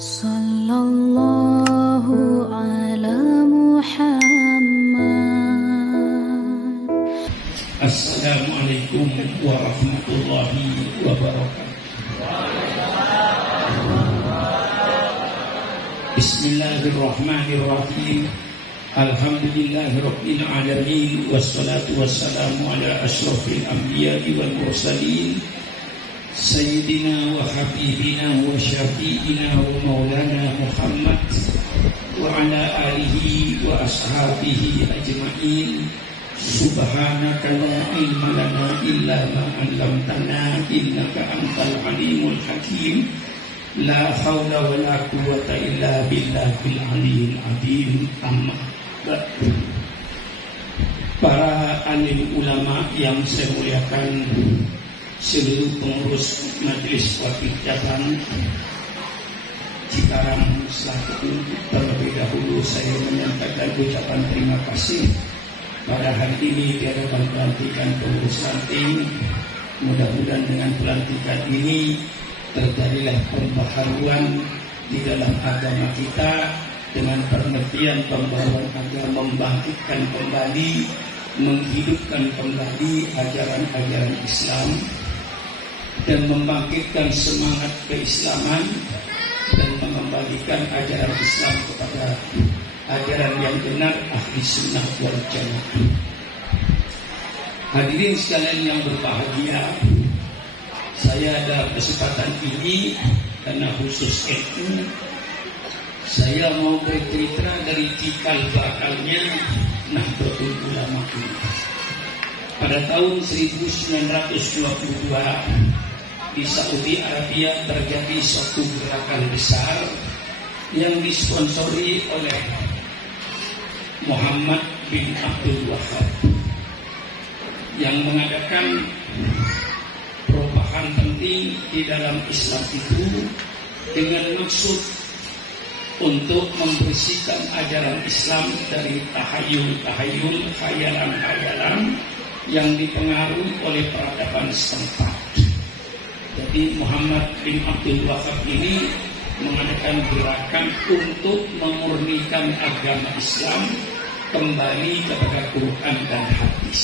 Sallallahu ala Muhammad. Assalamualaikum warahmatullahi wabarakatuh. Bismillahirrahmanirrahim. Alhamdulillahirabbil alamin wassalatu wassalamu ala asyrofil anbiya'i wal mursalin Sayyidina wa habibina wa syafi'ina wa maulana Muhammad wa ala alihi wa ashabihi ajma'in. Subhanaka la ilma lana illa ma 'allamtana innaka antal alimul hakim. La haula wa la quwwata illa billahil aliyyil azim. Amma ba'du. Para alim ulama yang saya muliakan, seluruh pengurus Majelis Wakil Cabang Cikarang selaku, terlebih dahulu saya menyampaikan ucapan terima kasih pada hari ini di hadapan pelantikan pengurus ranting. Mudah-mudahan dengan pelantikan ini terjadilah pembaharuan di dalam agama kita dengan pengertian pembaharuan agama, membangkitkan kembali, menghidupkan kembali ajaran-ajaran Islam dan membangkitkan semangat keislaman dan mengembalikan ajaran Islam kepada ajaran yang benar, ahli sunnah wal jamaah. Hadirin sekalian yang berbahagia, saya ada kesempatan ini karena khusus itu saya mau bercerita dari cikal bakalnya Nahdlatul Ulama ini. Pada tahun 1922 di Saudi Arabia terjadi suatu gerakan besar yang disponsori oleh Muhammad bin Abdul Wahab yang mengadakan perubahan penting di dalam Islam itu dengan maksud untuk membersihkan ajaran Islam dari tahayul-tahayul, khayalan-khayalan yang dipengaruhi oleh peradaban setempat. Jadi Muhammad bin Abdul Wahab ini mengadakan gerakan untuk memurnikan agama Islam kembali kepada Quran dan hadis.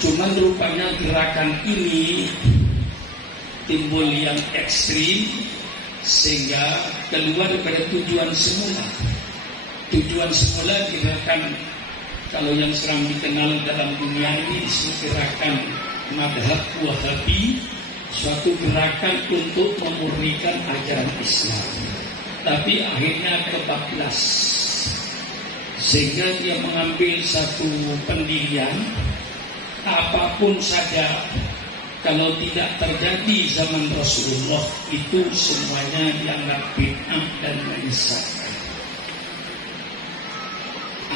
Cuman rupanya gerakan ini timbul yang ekstrim sehingga keluar daripada tujuan semula. Tujuan semula gerakan, kalau yang sekarang dikenal dalam dunia ini disebut gerakan madhab Wahabi, suatu gerakan untuk memurnikan ajaran Islam. Tapi akhirnya kebablas, sehingga dia mengambil satu pendirian, apapun saja kalau tidak terjadi zaman Rasulullah itu semuanya dianggap bid'ah dan menyesatkan.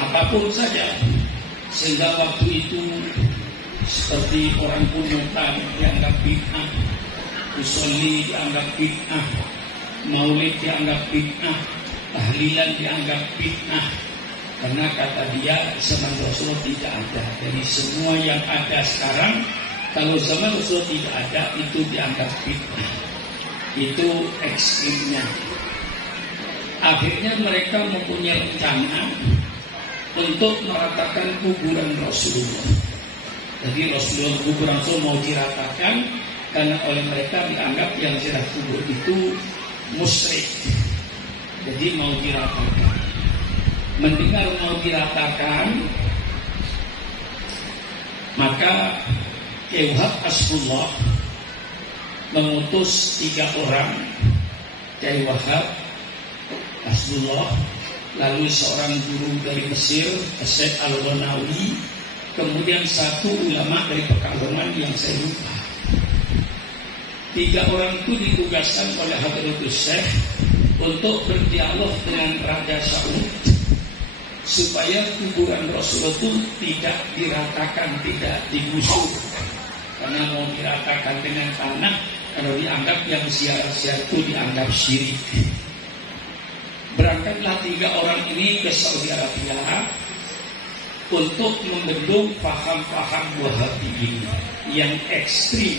Apapun saja, sehingga waktu itu seperti orang pungutan dianggap bid'ah, usolli dianggap bid'ah, maulid dianggap bid'ah, tahlilan dianggap bid'ah, karena kata dia zaman Rasulullah tidak ada. Jadi semua yang ada sekarang kalau zaman Rasulullah tidak ada itu dianggap bid'ah. Itu ekstrimnya. Akhirnya mereka mempunyai rencana untuk meratakan kuburan Rasulullah. Jadi Rasulullah, kuburan Rasul mau diratakan karena oleh mereka dianggap yang ziarah kubur itu musyrik. Jadi mau diratakan. Mendengar mau diratakan, maka Kiai Wahab Hasbullah mengutus 3 orang, Kiai Wahab Hasbullah, lalu seorang guru dari Mesir, Syekh Al-Ghanawi, kemudian 1 ulama dari Pekalongan yang saya lupa. 3 orang itu ditugaskan oleh Hadratus Syekh untuk berdialog dengan Raja Saud supaya kuburan Rasulullah itu tidak diratakan, tidak digusur. Karena mau diratakan dengan tanah, kalau dianggap yang ziarah-ziarah itu dianggap syirik. Berangkatlah 3 orang ini ke Saudi Arabia untuk membendung paham-paham Wahabi ini yang ekstrim,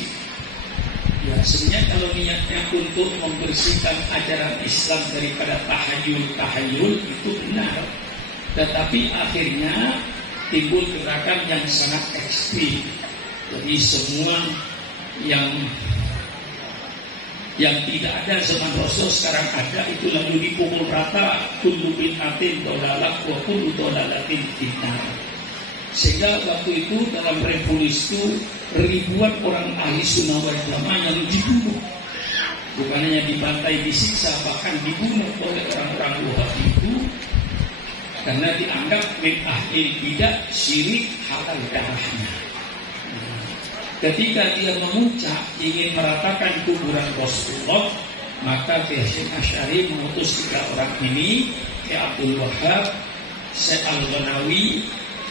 ya, sebenarnya kalau niatnya untuk membersihkan ajaran Islam daripada tahayul itu benar. Tetapi akhirnya timbul gerakan yang sangat ekstrim. Jadi semua yang tidak ada zaman Rasul sekarang ada, itu lalu dipukul rata, kullu bid'atin dolalah wa kullu dolalatin finnar. Sehingga waktu itu dalam revolusi itu ribuan orang ahli sunnah wal jamaah yang dibunuh, bukan hanya dibantai, disiksa, bahkan dibunuh oleh orang-orang Wahabi itu karena dianggap min ahli bidah, syirik, halal darahnya. Ketika dia memuncak ingin meratakan kuburan Rasulullah, maka Hasyim Asy'ari mengutus 3 orang ini, Abdul Wahab, Syekh Al-Ghanawi,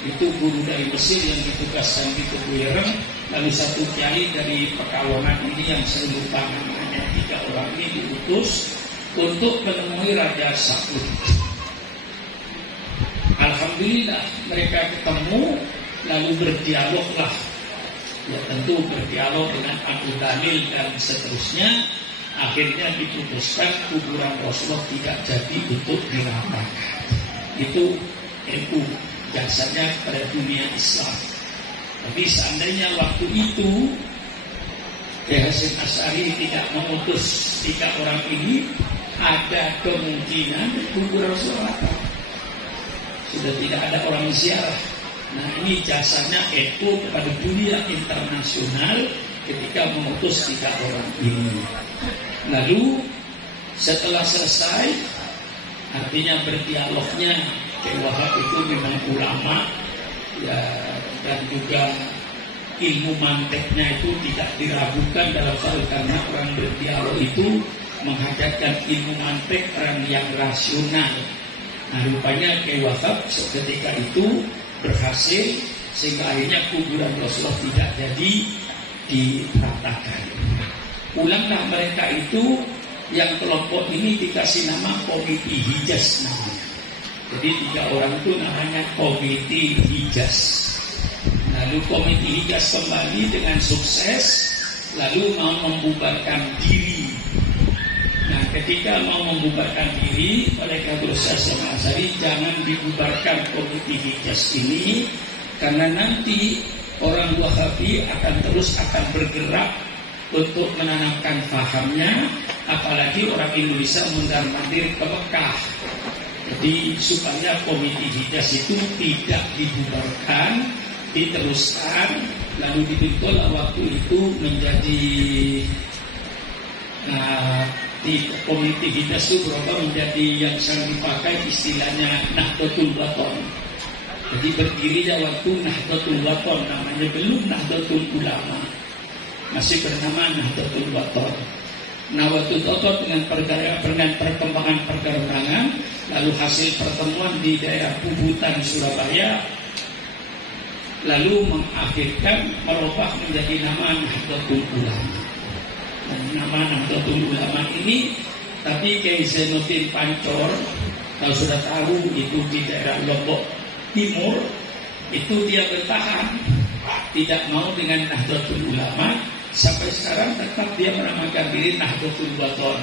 itu guru dari Mesir yang ditugaskan di Tebuireng, lalu satu kiai dari Pekalongan ini yang saya lupa namanya. 3 orang ini diutus untuk menemui Raja Saud. Alhamdulillah mereka ketemu, lalu berdialoglah. Ya tentu berdialog dengan Abu Dhanil dan seterusnya. Akhirnya diputuskan kuburan Rasulullah tidak jadi untuk diratakan. Itu NU jasanya pada dunia Islam. Tapi seandainya waktu itu Hasyim Asy'ari tidak mengutus 3 orang ini, ada kemungkinan kuburan Rasulullah sudah tidak ada orang ziarah. Nah ini jasanya NU kepada dunia internasional ketika mengutus 3 orang ini. Lalu setelah selesai, artinya berdialognya, Kiai Wahab itu memang ulama ya, dan juga ilmu manteknya itu tidak diragukan dalam hal, karena orang berdialog itu menghadapkan ilmu mantek orang yang rasional. Nah rupanya Kiai Wahab ketika itu berhasil sehingga akhirnya kuburan Rasulullah tidak jadi diratakan. Pulanglah mereka itu, yang kelompok ini dikasih nama Komiti Hijaz namanya. Jadi 3 orang itu namanya Komiti Hijaz. Lalu Komiti Hijaz kembali dengan sukses, lalu mau membubarkan diri. Nah ketika mau membubarkan diri, mereka berusaha sama Asy'ari, jangan dibubarkan Komiti Hijaz ini, karena nanti orang Wahabi akan bergerak untuk menanamkan pahamnya, apalagi orang Indonesia mundar-mandir ke Mekah. Jadi supaya Komiti Hijaz itu tidak dibubarkan, diteruskan, lalu dibentuklah waktu itu menjadi di Komiti Hijaz itu berubah menjadi yang sering dipakai istilahnya Nahdlatul Wathon. Jadi berdirinya waktu Nahdlatul Wathon, namanya belum Nahdlatul Ulama, masih bernama Nahdlatul Wathon. Nahdlatul Wathon dengan perkembangan perkembangan, lalu hasil pertemuan di daerah Puputan Surabaya, lalu mengakhirkan merubah menjadi nama Nahdlatul Ulama. Dan nama Nahdlatul Ulama ini, tapi Kiai Zainuddin Pancor, kalau sudah tahu itu di daerah Lombok Timur, itu dia bertahan, tidak mau dengan Nahdlatul Ulama. Sampai sekarang tetap dia menamakan diri Nahdlatul Wathon.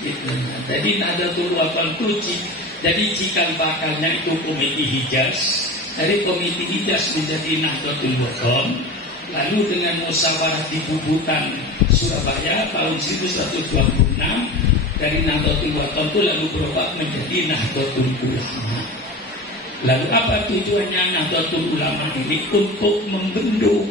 Gitu. Jadi Nahdlatul Wathon itu jadi cikal bakalnya itu Komiti Hijaz. Dari Komiti Hijaz menjadi Nahdlatul Wathon. Lalu dengan musyawarah di Puputan Surabaya tahun 1926, dari Nahdlatul Wathon itu lalu berubah menjadi Nahdlatul Ulama. Lalu apa tujuannya Nahdlatul Ulama ini? Untuk membendung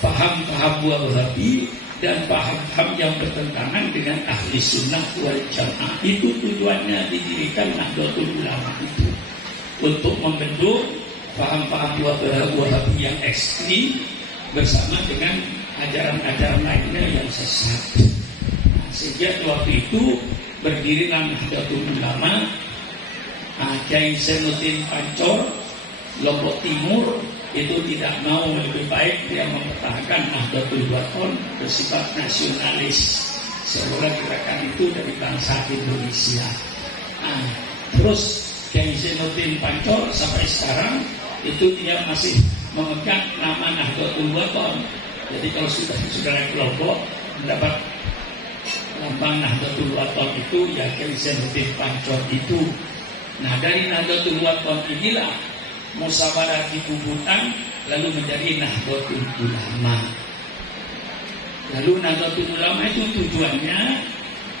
paham-paham Wahabi dan paham-paham yang bertentangan dengan ahli sunnah wal jamaah. Itu tujuannya didirikan Nahdlatul Ulama itu, untuk membendung paham-paham Wahabi yang ekstrim bersama dengan ajaran-ajaran lainnya yang sesat. Sejak waktu itu berdirilah Nahdlatul Ulama. Kiai Zainuddin Pancor Lombok Timur itu tidak mau, lebih baik dia mempertahankan Nahdlatul Wathon bersifat nasionalis, seolah gerakan itu dari bangsa Indonesia. Terus Kiai Zainuddin Pancor sampai sekarang itu dia masih memegang nama Nahdlatul Wathon. Jadi kalau sudah naik Lombok, mendapat lambang Nahdlatul Wathon itu ya Kiai Zainuddin Pancor itu. Nah dari Nahdlatul Wathon inilah musyawarah di Bubutan lalu menjadi Nahdlatul Ulama. Lalu Nahdlatul Ulama itu tujuannya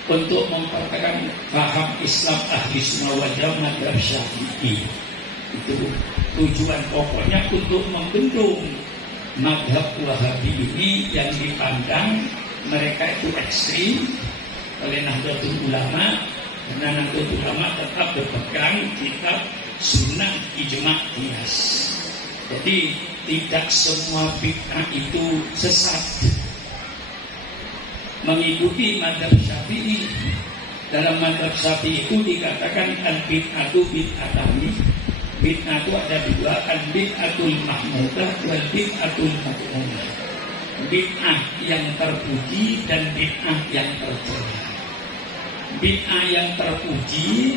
untuk mempertegas paham Islam ahli sunnah wal jamaah mazhab Syafi'i. Itu tujuan pokoknya untuk membendung mazhab Wahabi ini yang dipandang mereka itu ekstrim oleh Nahdlatul Ulama, karena Nahdlatul Ulama tetap berpegang kitab sunnah ijma' qiyas. Jadi tidak semua bid'ah itu sesat. Mengikuti mazhab Syafi'i, dalam mazhab Syafi'i itu dikatakan al-bid'atu bid'atani. Bid'ah itu ada dua, al-bid'atul mahmudah wal bid'atul mad'umah. Bid'ah yang terpuji dan bid'ah yang tercela. Bid'ah yang terpuji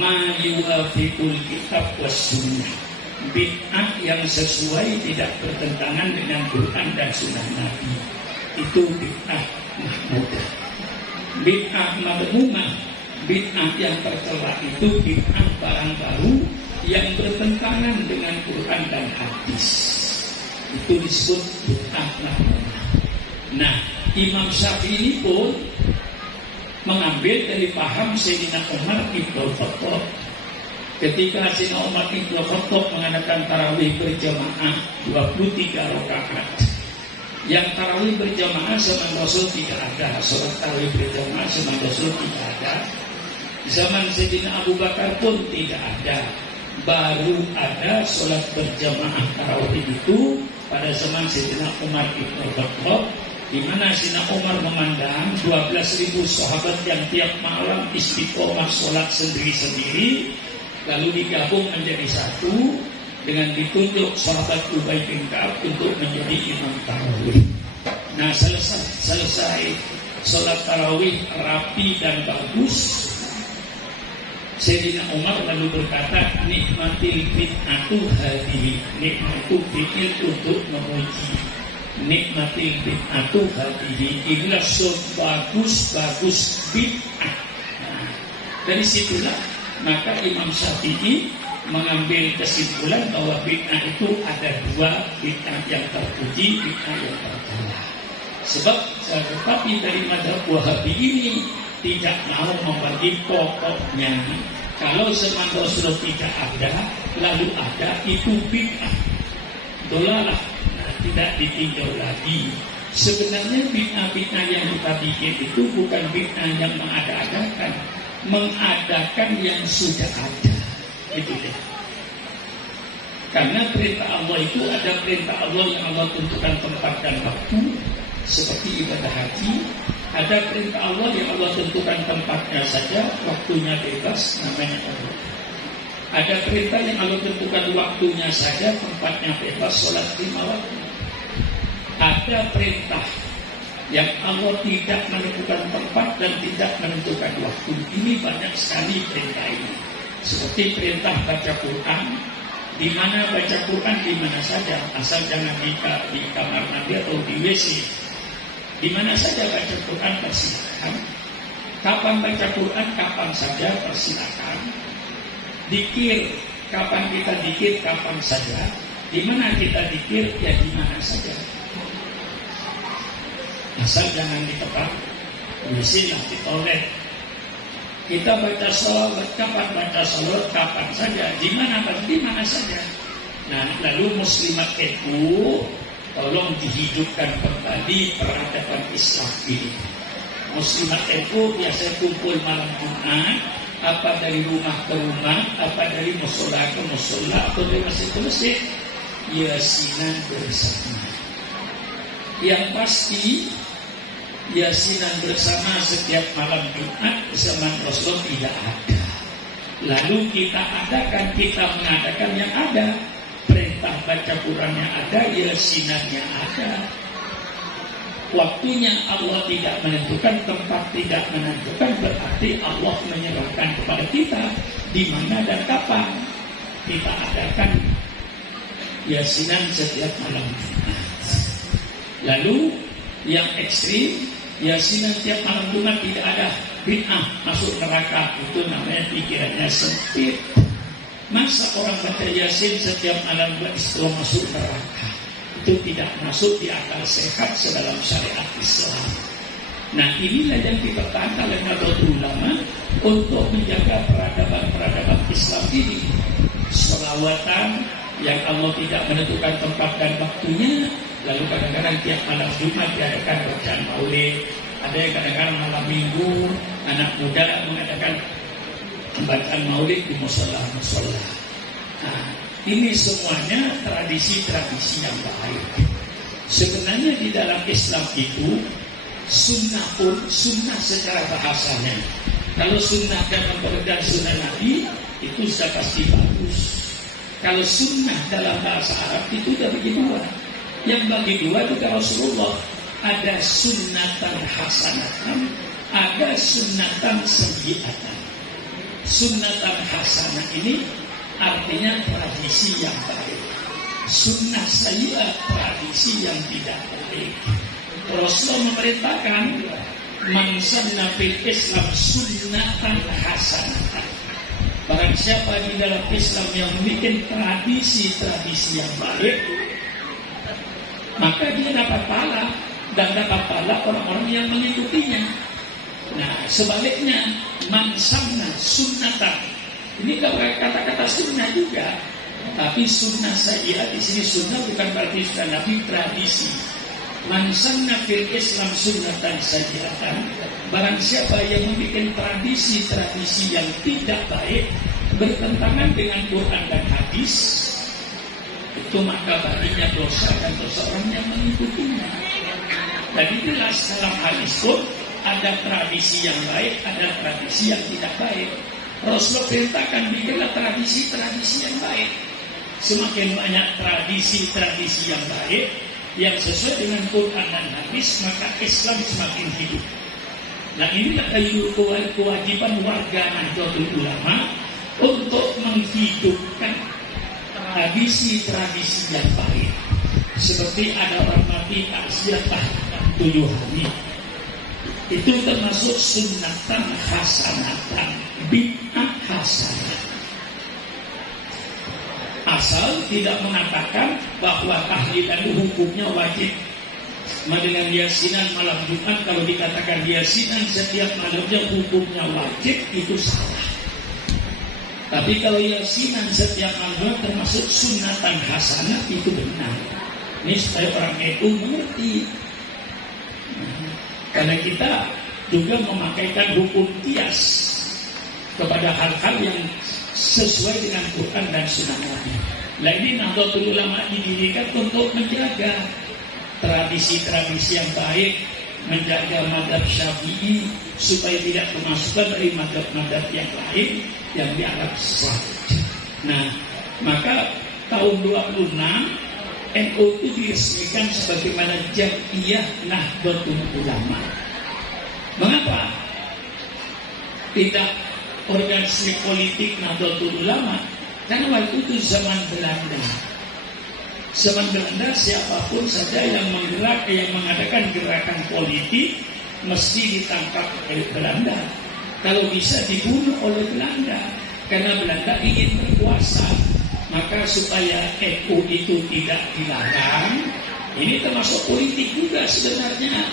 ma yuwafiqul kitab was sunnah. Bid'ah yang sesuai, tidak bertentangan dengan Quran dan sunnah Nabi. Itu bid'ah mahmudah. Bid'ah mad'umah, bid'ah yang tercela itu bid'ah barang baru yang bertentangan dengan Quran dan hadis. Itu disebut bid'ah mad'umah. Nah, Imam Syafi'i ini pun mengambil dari paham Sayyidina Umar Ibn Khattab. Ketika Sayyidina Umar Ibn Khattab mengadakan tarawih berjamaah 23 rakaat. Yang tarawih berjamaah zaman Rasul tidak ada. Sholat tarawih berjamaah zaman Rasul tidak ada. Zaman Sayyidina Abu Bakar pun tidak ada. Baru ada sholat berjamaah tarawih itu pada zaman Sayyidina Umar Ibn Khattab, di mana Sayyidina Umar memandang 12.000 sahabat yang tiap malam istiqomah sholat sendiri-sendiri, lalu digabung menjadi satu dengan ditunjuk sahabat Ubay bin Ka'ab untuk menjadi imam tarawih. Nah, selesai sholat tarawih rapi dan bagus, Sayyidina Umar lalu berkata, nikmatil bid'atu hadihi. Nikmatu fi'il untuk memuji. Nikmatil bid'atu hadihi. Inilah sebagus-bagus bid'ah. Nah, dari situlah maka Imam Syafi'i mengambil kesimpulan bahwa bid'ah itu ada dua, bid'ah yang terpuji, bid'ah yang tercela. Sebab tetapi dari mazhab Wahabi ini tidak mau membagi pokoknya. Kalau zaman Rasul tidak ada, lalu ada, itu bid'ah dolalah, tidak ditinjau lagi. Sebenarnya bid'ah-bid'ah yang kita bikin itu bukan bid'ah yang mengada-adakan, mengadakan yang sudah ada. Itu deh. Karena perintah Allah itu ada perintah Allah yang Allah tentukan tempat dan waktu, seperti ibadah haji. Ada perintah Allah yang Allah tentukan tempatnya saja, waktunya bebas, namanya Allah. Ada perintah yang Allah tentukan waktunya saja, tempatnya bebas, sholat 5 waktu. Ada perintah yang Allah tidak menentukan tempat dan tidak menentukan waktu. Ini banyak sekali perintah ini. Seperti perintah baca Quran, di mana baca Quran di mana saja, asal jangan di kamar mandi atau di WC. Di mana saja baca Quran persilakan. Kapan baca Quran, kapan saja persilakan. Dikir, kapan kita dikir, kapan saja. Di mana kita dikir, ya di mana saja. Asal jangan di tempat WC, di toilet. Kita baca sholawat, kapan baca sholawat, kapan saja. Di mana saja. Nah, lalu muslimat itu tolong dihidupkan kembali peradaban Islam ini. Muslimat itu biasa kumpul malam Jumat, apa dari rumah ke rumah, apa dari musola ke musola, atau dari masjid ke masjid, yasinan bersama. Yang pasti yasinan bersama setiap malam Jumat zaman Rasul tidak ada. Lalu kita adakan, kita mengadakan yang ada. Perintah baca Qurannya ada, yasinannya ada. Waktunya Allah tidak menentukan, tempat tidak menentukan, berarti Allah menyerahkan kepada kita di mana dan kapan kita adakan yasinan setiap malam Jumat. Lalu yang ekstrim Yasinan tiap malam Jumat tidak ada bid'ah masuk neraka, itu namanya pikirannya sempit. Masa orang baca Yasin setiap malam setelah masuk neraka? Itu tidak masuk di akal sehat sedalam syariat Islam. Nah, inilah yang dipertahankan oleh Nahdlatul Ulama untuk menjaga peradaban Islam ini. Selawatan yang Allah tidak menentukan tempat dan waktunya. Lalu kadang-kadang tiap malam Jumat diadakan bacaan maulid. Ada yang kadang-kadang malam minggu anak muda mengadakan bacaan maulid di musola. Nah, ini semuanya tradisi-tradisi yang baik. Sebenarnya di dalam Islam itu sunnah pun sunnah secara bahasanya. Kalau sunnah dalam pekerjaan sunnah Nabi itu sudah pasti bagus. Kalau sunnah dalam bahasa Arab itu sudah bagi dua. Yang bagi dua juga Rasulullah, ada sunnatan hasanatan, ada sunnatan sayyi'atan. Sunnatan hasanah ini artinya tradisi yang baik. Sunnah sayyi'ah tradisi yang tidak baik. Rasulullah memerintahkan man sanna fil Islam sunnatan hasanatan. Barang siapa di dalam Islam yang bikin tradisi-tradisi yang baik, maka dia dapat pahala dan dapat pahala orang-orang yang mengikutinya. Nah, sebaliknya man sanna sunnatan, ini kata-kata sunnah juga, tapi sunnah sayyi'ah di sini sunnah bukan berarti sunnah Nabi, tradisi. Man sanna fil Islam sunnatan sayyi'atan, barang siapa yang membuat tradisi-tradisi yang tidak baik bertentangan dengan Quran dan hadis, itu maka baginya dosa dan dosa orang yang mengikutinya. Dan jelas dalam hadis pun ada tradisi yang baik, ada tradisi yang tidak baik. Rasulullah perintahkan bikinlah tradisi-tradisi yang baik. Semakin banyak tradisi-tradisi yang baik yang sesuai dengan Quran dan hadis, maka Islam semakin hidup. Nah, inilah kewajiban warga Nahdlatul Ulama untuk menghidupkan tradisi-tradisi yang baik. Seperti ada orang mati takziah 7 hari. Itu termasuk sunnatan hasanatan, bid'ah hasanah. Asal tidak mengatakan bahwa tahlilan hukumnya wajib. Dengan yasinan malam Jumat, kalau dikatakan yasinan setiap malamnya hukumnya wajib, itu salah. Tapi kalau yasinan setiap malam termasuk sunnatan hasanah, itu benar. Ini supaya orang itu mengerti. Karena kita juga memakaikan hukum kias kepada hal-hal yang sesuai dengan Quran dan Sunnah Nabi. Nah, ini Nahdlatul Ulama didirikan untuk menjaga tradisi-tradisi yang baik, menjaga mazhab Syafi'i supaya tidak kemasukan dari mazhab-mazhab yang lain yang dianggap sesat. Nah, maka tahun 26 NU itu diresmikan sebagaimana Jam'iyah Nahdlatul Ulama. Mengapa tidak organisasi politik Nahdlatul Ulama? Karena waktu itu zaman Belanda. Zaman Belanda siapapun saja yang mengadakan gerakan politik mesti ditangkap oleh Belanda. Kalau bisa dibunuh oleh Belanda, karena Belanda ingin berkuasa. Maka supaya NU itu tidak dilarang, ini termasuk politik juga sebenarnya,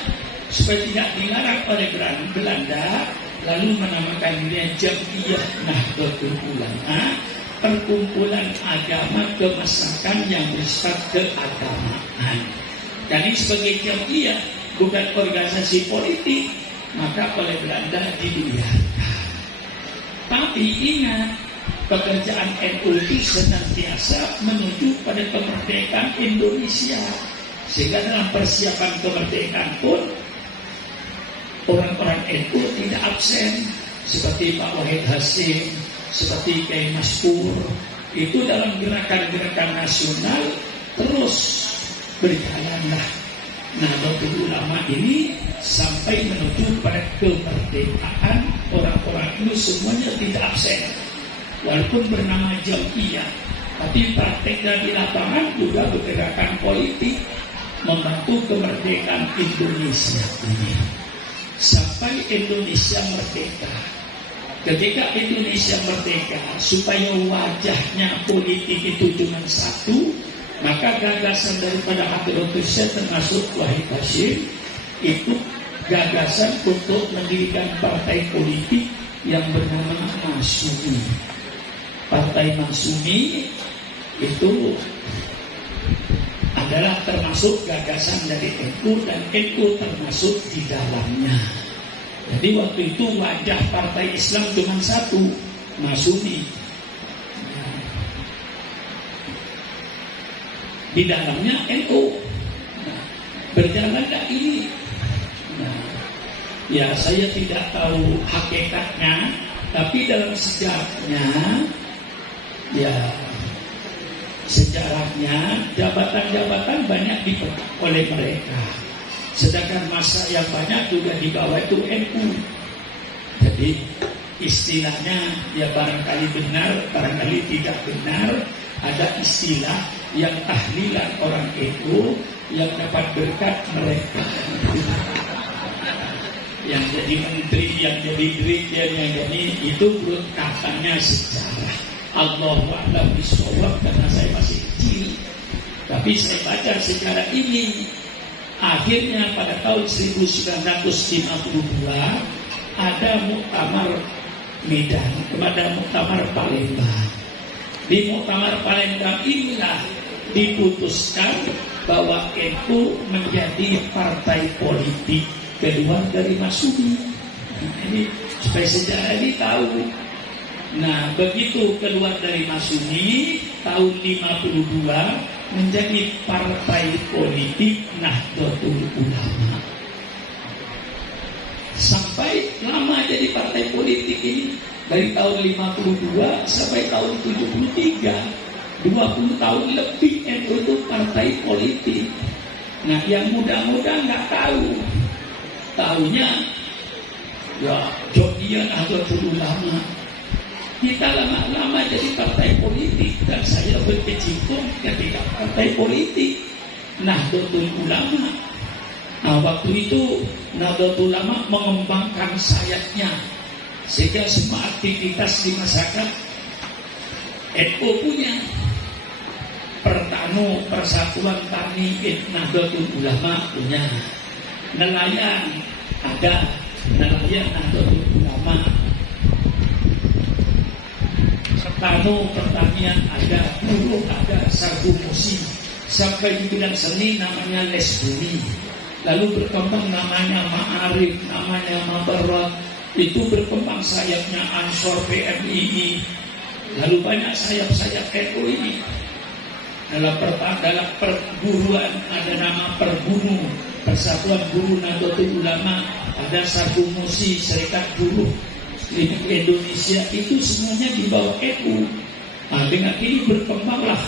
supaya tidak dilarang oleh Belanda, lalu menamakan dirinya Jam'iyah Nahdlatul Ulama, perkumpulan agama kemaslahan yang bersifat keagamaan. Dan ini sebagai Jam'iyah, bukan organisasi politik, maka oleh Belanda dibiarkan. Tapi ingat, pekerjaan NU itu senantiasa menuju pada kemerdekaan Indonesia. Sehingga dalam persiapan kemerdekaan pun orang-orang NU tidak absen. Seperti Pak Wahid Hasim, seperti Kiai Maskur, itu dalam gerakan-gerakan nasional terus berjalanlah Nahdlatul Ulama ini sampai menuju pada kemerdekaan. Orang-orang itu semuanya tidak absen, walaupun bernama Jam'iyah, tapi prakteknya di lapangan juga bergerakan politik membantu kemerdekaan Indonesia ini. sampai Indonesia merdeka. Ketika Indonesia merdeka, supaya wajahnya politik itu cuma satu, maka gagasan daripada Hadratus Syekh termasuk Wahid Hasyim itu gagasan untuk mendirikan partai politik yang bernama Masyumi. Partai Masyumi itu adalah termasuk gagasan dari NU dan NU termasuk di dalamnya. Jadi waktu itu wajah partai Islam cuma satu, Masyumi. Di dalamnya NU. Nah, berjalanlah ini. Nah, ya saya tidak tahu hakikatnya, tapi dalam sejarahnya jabatan-jabatan banyak dipegang oleh mereka. Sedangkan masa yang banyak juga di bawah itu NU. Jadi istilahnya ya barangkali benar, barangkali tidak benar. Ada istilah yang tahlilan orang NU yang dapat berkat mereka. Yang jadi menteri, yang jadi dirjen, yang jadi itu menurut katanya sejarah. Allahu a'lam bishawab karena saya masih kecil. Tapi saya baca sejarah ini. Akhirnya pada tahun 1952 ada muktamar Medan, kepada muktamar Palembang. Di muktamar Palembang inilah diputuskan bahwa NU menjadi partai politik kedua dari Masyumi. Ini supaya sejarah ini tahu. Nah, begitu keluar dari Masyumi tahun 52 menjadi partai politik Nahdlatul Ulama. Sampai lama jadi partai politik ini dari tahun 52 sampai tahun 73, 20 tahun lebih itu partai politik. Nah, yang muda-muda nggak tahu. Tahunya ya Jodian Nahdlatul Ulama. Kita lama-lama jadi partai politik dan saya berkecimpung ketika partai politik Nahdlatul Ulama. Nah, waktu itu Nahdlatul Ulama mengembangkan sayapnya sehingga semua aktivitas di masyarakat NU punya. Pertanu, Persatuan Tani Nahdlatul Ulama punya. Nelayan ada, nelayan Nahdlatul Ulama. Tanu pertanian ada, buruh ada, sagu musim. Sampai di bidang seni namanya les bumi. Lalu berkembang namanya Ma'arif, namanya Mabarat. Itu berkembang sayapnya Ansor PMII. Lalu banyak sayap-sayap NU ini. Dalam perguruan ada nama Perbunu, Persatuan Guru Nahdlatul Ulama. Ada sagu musim, Serikat Buruh Indonesia, itu semuanya di bawah NU. Nah, dengan ini berkembanglah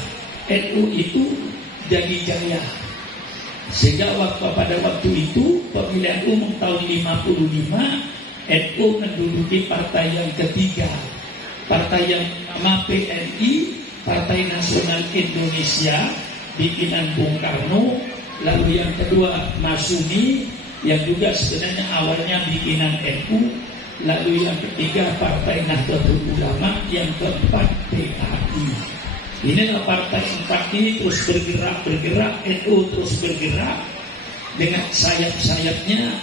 NU itu jadi jaya. Sehingga pada waktu itu pemilihan umum tahun 55 NU menduduki partai yang ketiga. Partai yang nama PNI, Partai Nasional Indonesia, bikinan Bung Karno. Lalu yang kedua Masyumi, yang juga sebenarnya awalnya bikinan NU. Lalu yang ketiga Partai Nahdlatul Ulama, yang keempat PKI. Inilah partai empat ini terus bergerak, NU terus bergerak dengan sayap-sayapnya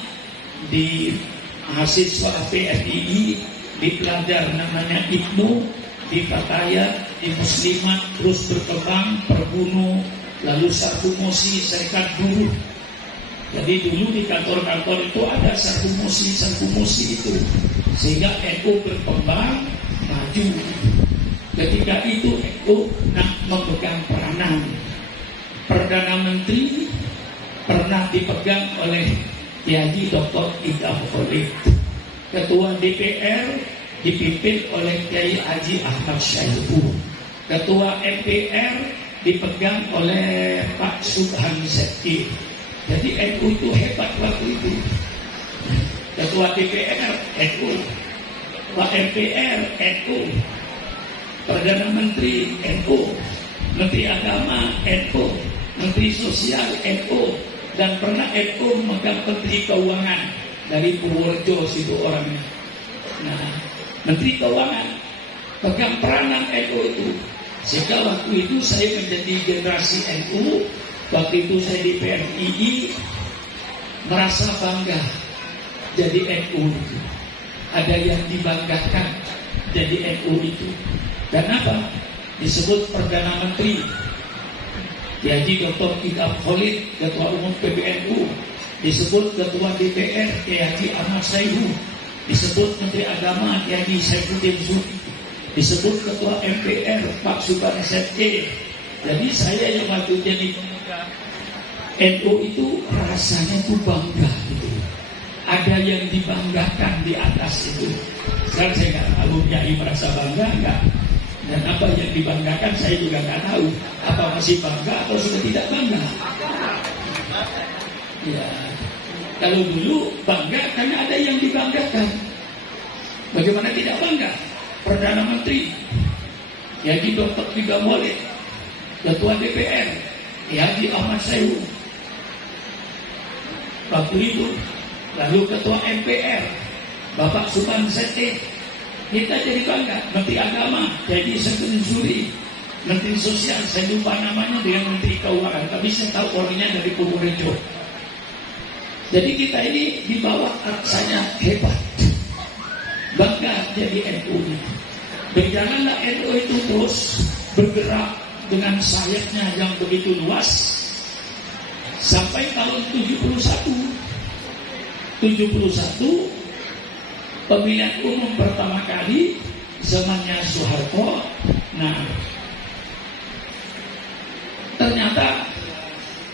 di mahasiswa PNI, di pelajar namanya Ibnu, di Fatayat, di Muslimat terus berkembang, Perbunu, lalu Sarku Musi, Serikat Buruh. Jadi dulu di kantor-kantor itu ada sarku musi itu, sehingga NU berkembang maju. Ketika itu NU memegang peranan. Perdana Menteri pernah dipegang oleh Kiai Dr. Idham Khalid. Ketua DPR dipimpin oleh Kiai Haji Ahmad Syaihu. Ketua MPR dipegang oleh Pak Subhan Zeki. Jadi NU itu hebat waktu itu. Ketua DPR NU, Ketua MPR NU, Perdana Menteri NU, Menteri Agama NU, Menteri Sosial NU, dan pernah NU memegang Menteri Keuangan. dari Purworejo situ orangnya. Nah, Menteri Keuangan pegang peranan NU itu. Sehingga waktu itu saya menjadi generasi NU, waktu itu saya di PMII, merasa bangga jadi NU itu. Ada yang dibanggakan jadi NU itu. Dan apa? Disebut Perdana Menteri Haji Dr. Idam Khalid, Ketua Umum PBNU. Disebut Ketua DPR Haji Ahmad Sayhu. Disebut Menteri Agama Haji Saifuddin Zuhdi. Disebut Ketua MPR Pak Sukan SME. Jadi saya yang waktu jadi NU itu rasanya tuh bangga gitu. Ada yang dibanggakan di atas itu. Sekarang saya nggak tahu Nyai merasa bangga nggak. Dan apa yang dibanggakan saya juga nggak tahu. Apa masih bangga atau sudah tidak bangga? Ya, kalau dulu bangga karena ada yang dibanggakan. Bagaimana tidak bangga? Perdana Menteri Haji Dr. Idam Khalid, Ketua DPR Haji Ahmad Sayhu waktu itu, lalu Ketua MPR Bapak Sukan Sete. Kita jadi bangga. Menteri Agama jadi Saifuddin Zuhdi. Menteri Sosial saya lupa namanya dengan Menteri Keuangan, tapi saya tahu orangnya dari Purworejo. Jadi kita ini di bawah rasanya hebat, bangga jadi NU. Berjalanlah NU itu terus bergerak dengan sayapnya yang begitu luas sampai tahun 71 pemilihan umum pertama kali zamannya Soeharto. Nah, ternyata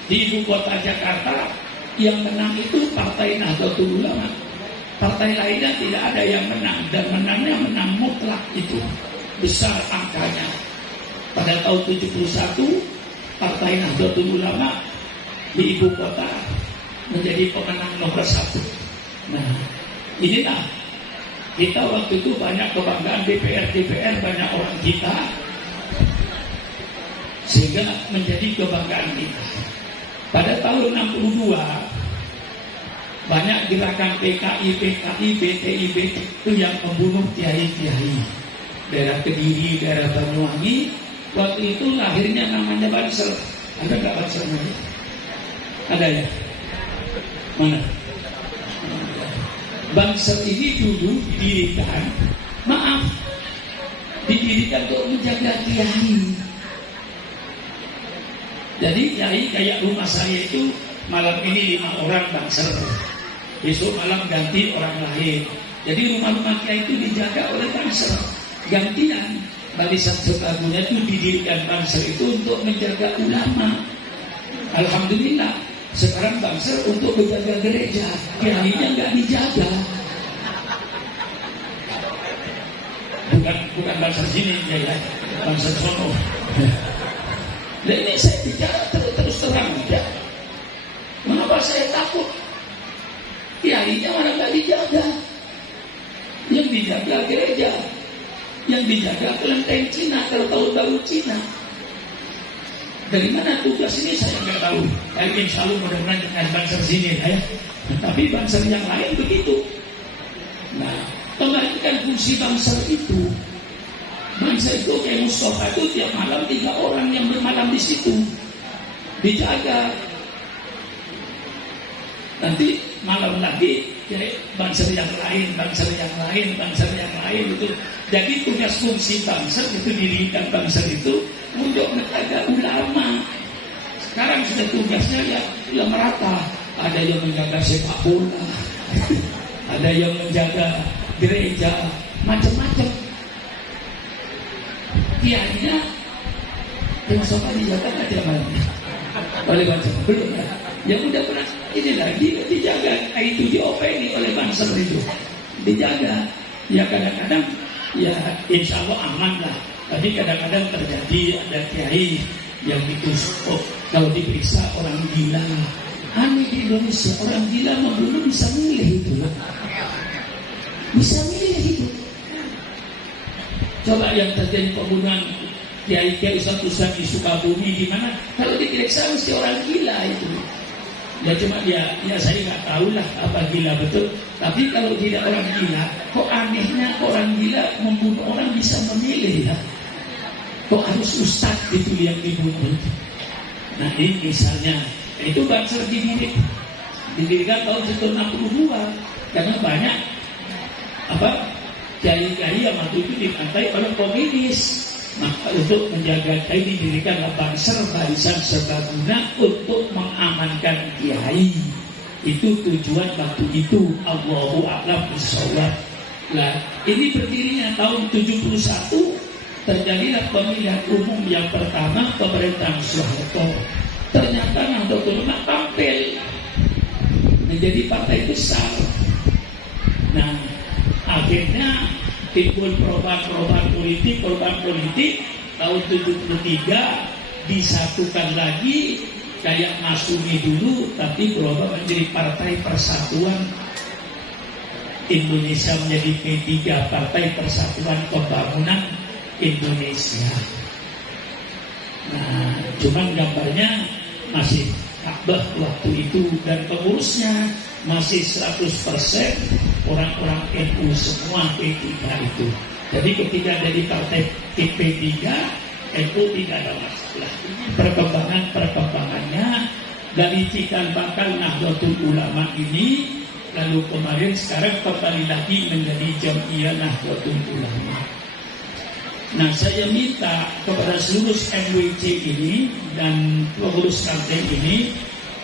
di ibu kota Jakarta yang menang itu Partai Nahdlatul Ulama. Partai lainnya tidak ada yang menang, dan menangnya menang mutlak itu besar angkanya. Pada tahun 71 Partai Nahdlatul Ulama di ibu kota menjadi pemenang nomor 1. Nah, inilah kita waktu itu banyak kebanggaan DPR banyak orang kita, sehingga menjadi kebanggaan kita. Pada tahun 62 banyak gerakan PKI, BTI itu yang membunuh kiai-kiai. Daerah Kediri, daerah Banyuwangi, waktu itu lahirnya namanya Bansel. Ada nggak Banselnya? Ada ya? Mana? Bansel ini dulu didirikan untuk menjaga kiai. Jadi kiai kayak rumah saya itu malam ini 5 orang Bansel, besok malam ganti orang lain. Jadi rumah-rumah kiai itu dijaga oleh Bansel. Gantian barisan sebagusnya itu didirikan Bansel itu untuk menjaga ulama. Alhamdulillah sekarang Bansel untuk menjaga gereja, kiainya nggak dijaga. Bukan Bansel sini ya, Bansel sono. Dan ini saya bicara terus terang ya. Mengapa saya takut? Kiainya mana nggak dijaga? Yang dijaga gereja, yang dijaga kelenteng Cina, kalau tahun baru Cina. Dari mana tugas ini saya nggak tahu. Tapi insya Allah mudah-mudahan dengan Bansel sini ya. Tapi Bansel yang lain begitu. Nah, kembalikan fungsi Bansel itu. Bansel itu kayak Mustafa itu tiap malam 3 orang yang bermalam di situ dijaga. Nanti malam lagi Bansel yang lain itu. Jadi tugas fungsi Bansel itu dirikan Bansel itu untuk menjaga ulama. Sekarang sudah tugasnya ya merata. Ada yang menjaga sepak bola, ada yang menjaga gereja, macam-macam. Kiainya yang sopan dijaga aja malam. Oleh Bansel belum ya. Yang udah pernah ini lagi dijaga, itu diopeni oleh Bansel itu dijaga. Ya kadang-kadang ya insya Allah aman lah. Tapi kadang-kadang terjadi ada kiai yang itu kalau diperiksa orang gila. Aneh di Indonesia orang gila membunuh bisa milih itu, bisa milih itu. Coba yang terjadi pembunuhan kiai Ustaz di Sukabumi di mana? Kalau diperiksa mesti orang gila itu. Ya cuma dia, ya saya nggak tahu lah apa gila betul. Tapi kalau tidak orang gila, kok anehnya orang gila membunuh orang bisa memilih ya? Kok harus ustadz itu yang dibunuh? Nah ini misalnya, itu Banser didirikan tahun 1962 karena banyak kiai-kiai yang waktu itu dipantai oleh komunis. Maka untuk menjaga kiai didirikanlah Banser, Barisan Serbaguna untuk mengamankan kiai. Itu tujuan waktu itu. Allahu a'lam bishawab. Nah, ini berdirinya tahun 71 terjadilah pemilihan umum yang pertama pemerintahan Soeharto. Ternyata Nahdlatul Ulama tampil menjadi partai besar. Nah, akhirnya timbul perubahan politik tahun 73 disatukan lagi kayak Masyumi dulu, tapi berubah menjadi Partai Persatuan Indonesia, menjadi P3, Partai Persatuan Pembangunan Indonesia. Nah, cuman gambarnya masih Ka'bah waktu itu dan pengurusnya masih 100% orang-orang NU semua P3 itu. Jadi ketika dari partai P3 NU tidak ada masalah. Perkembangannya dari cikal bakal Nahdlatul Ulama ini, lalu kemarin sekarang kembali lagi menjadi Jam'iyah Nahdlatul Ulama. Nah, saya minta kepada seluruh MWC ini dan pengurus kantor ini,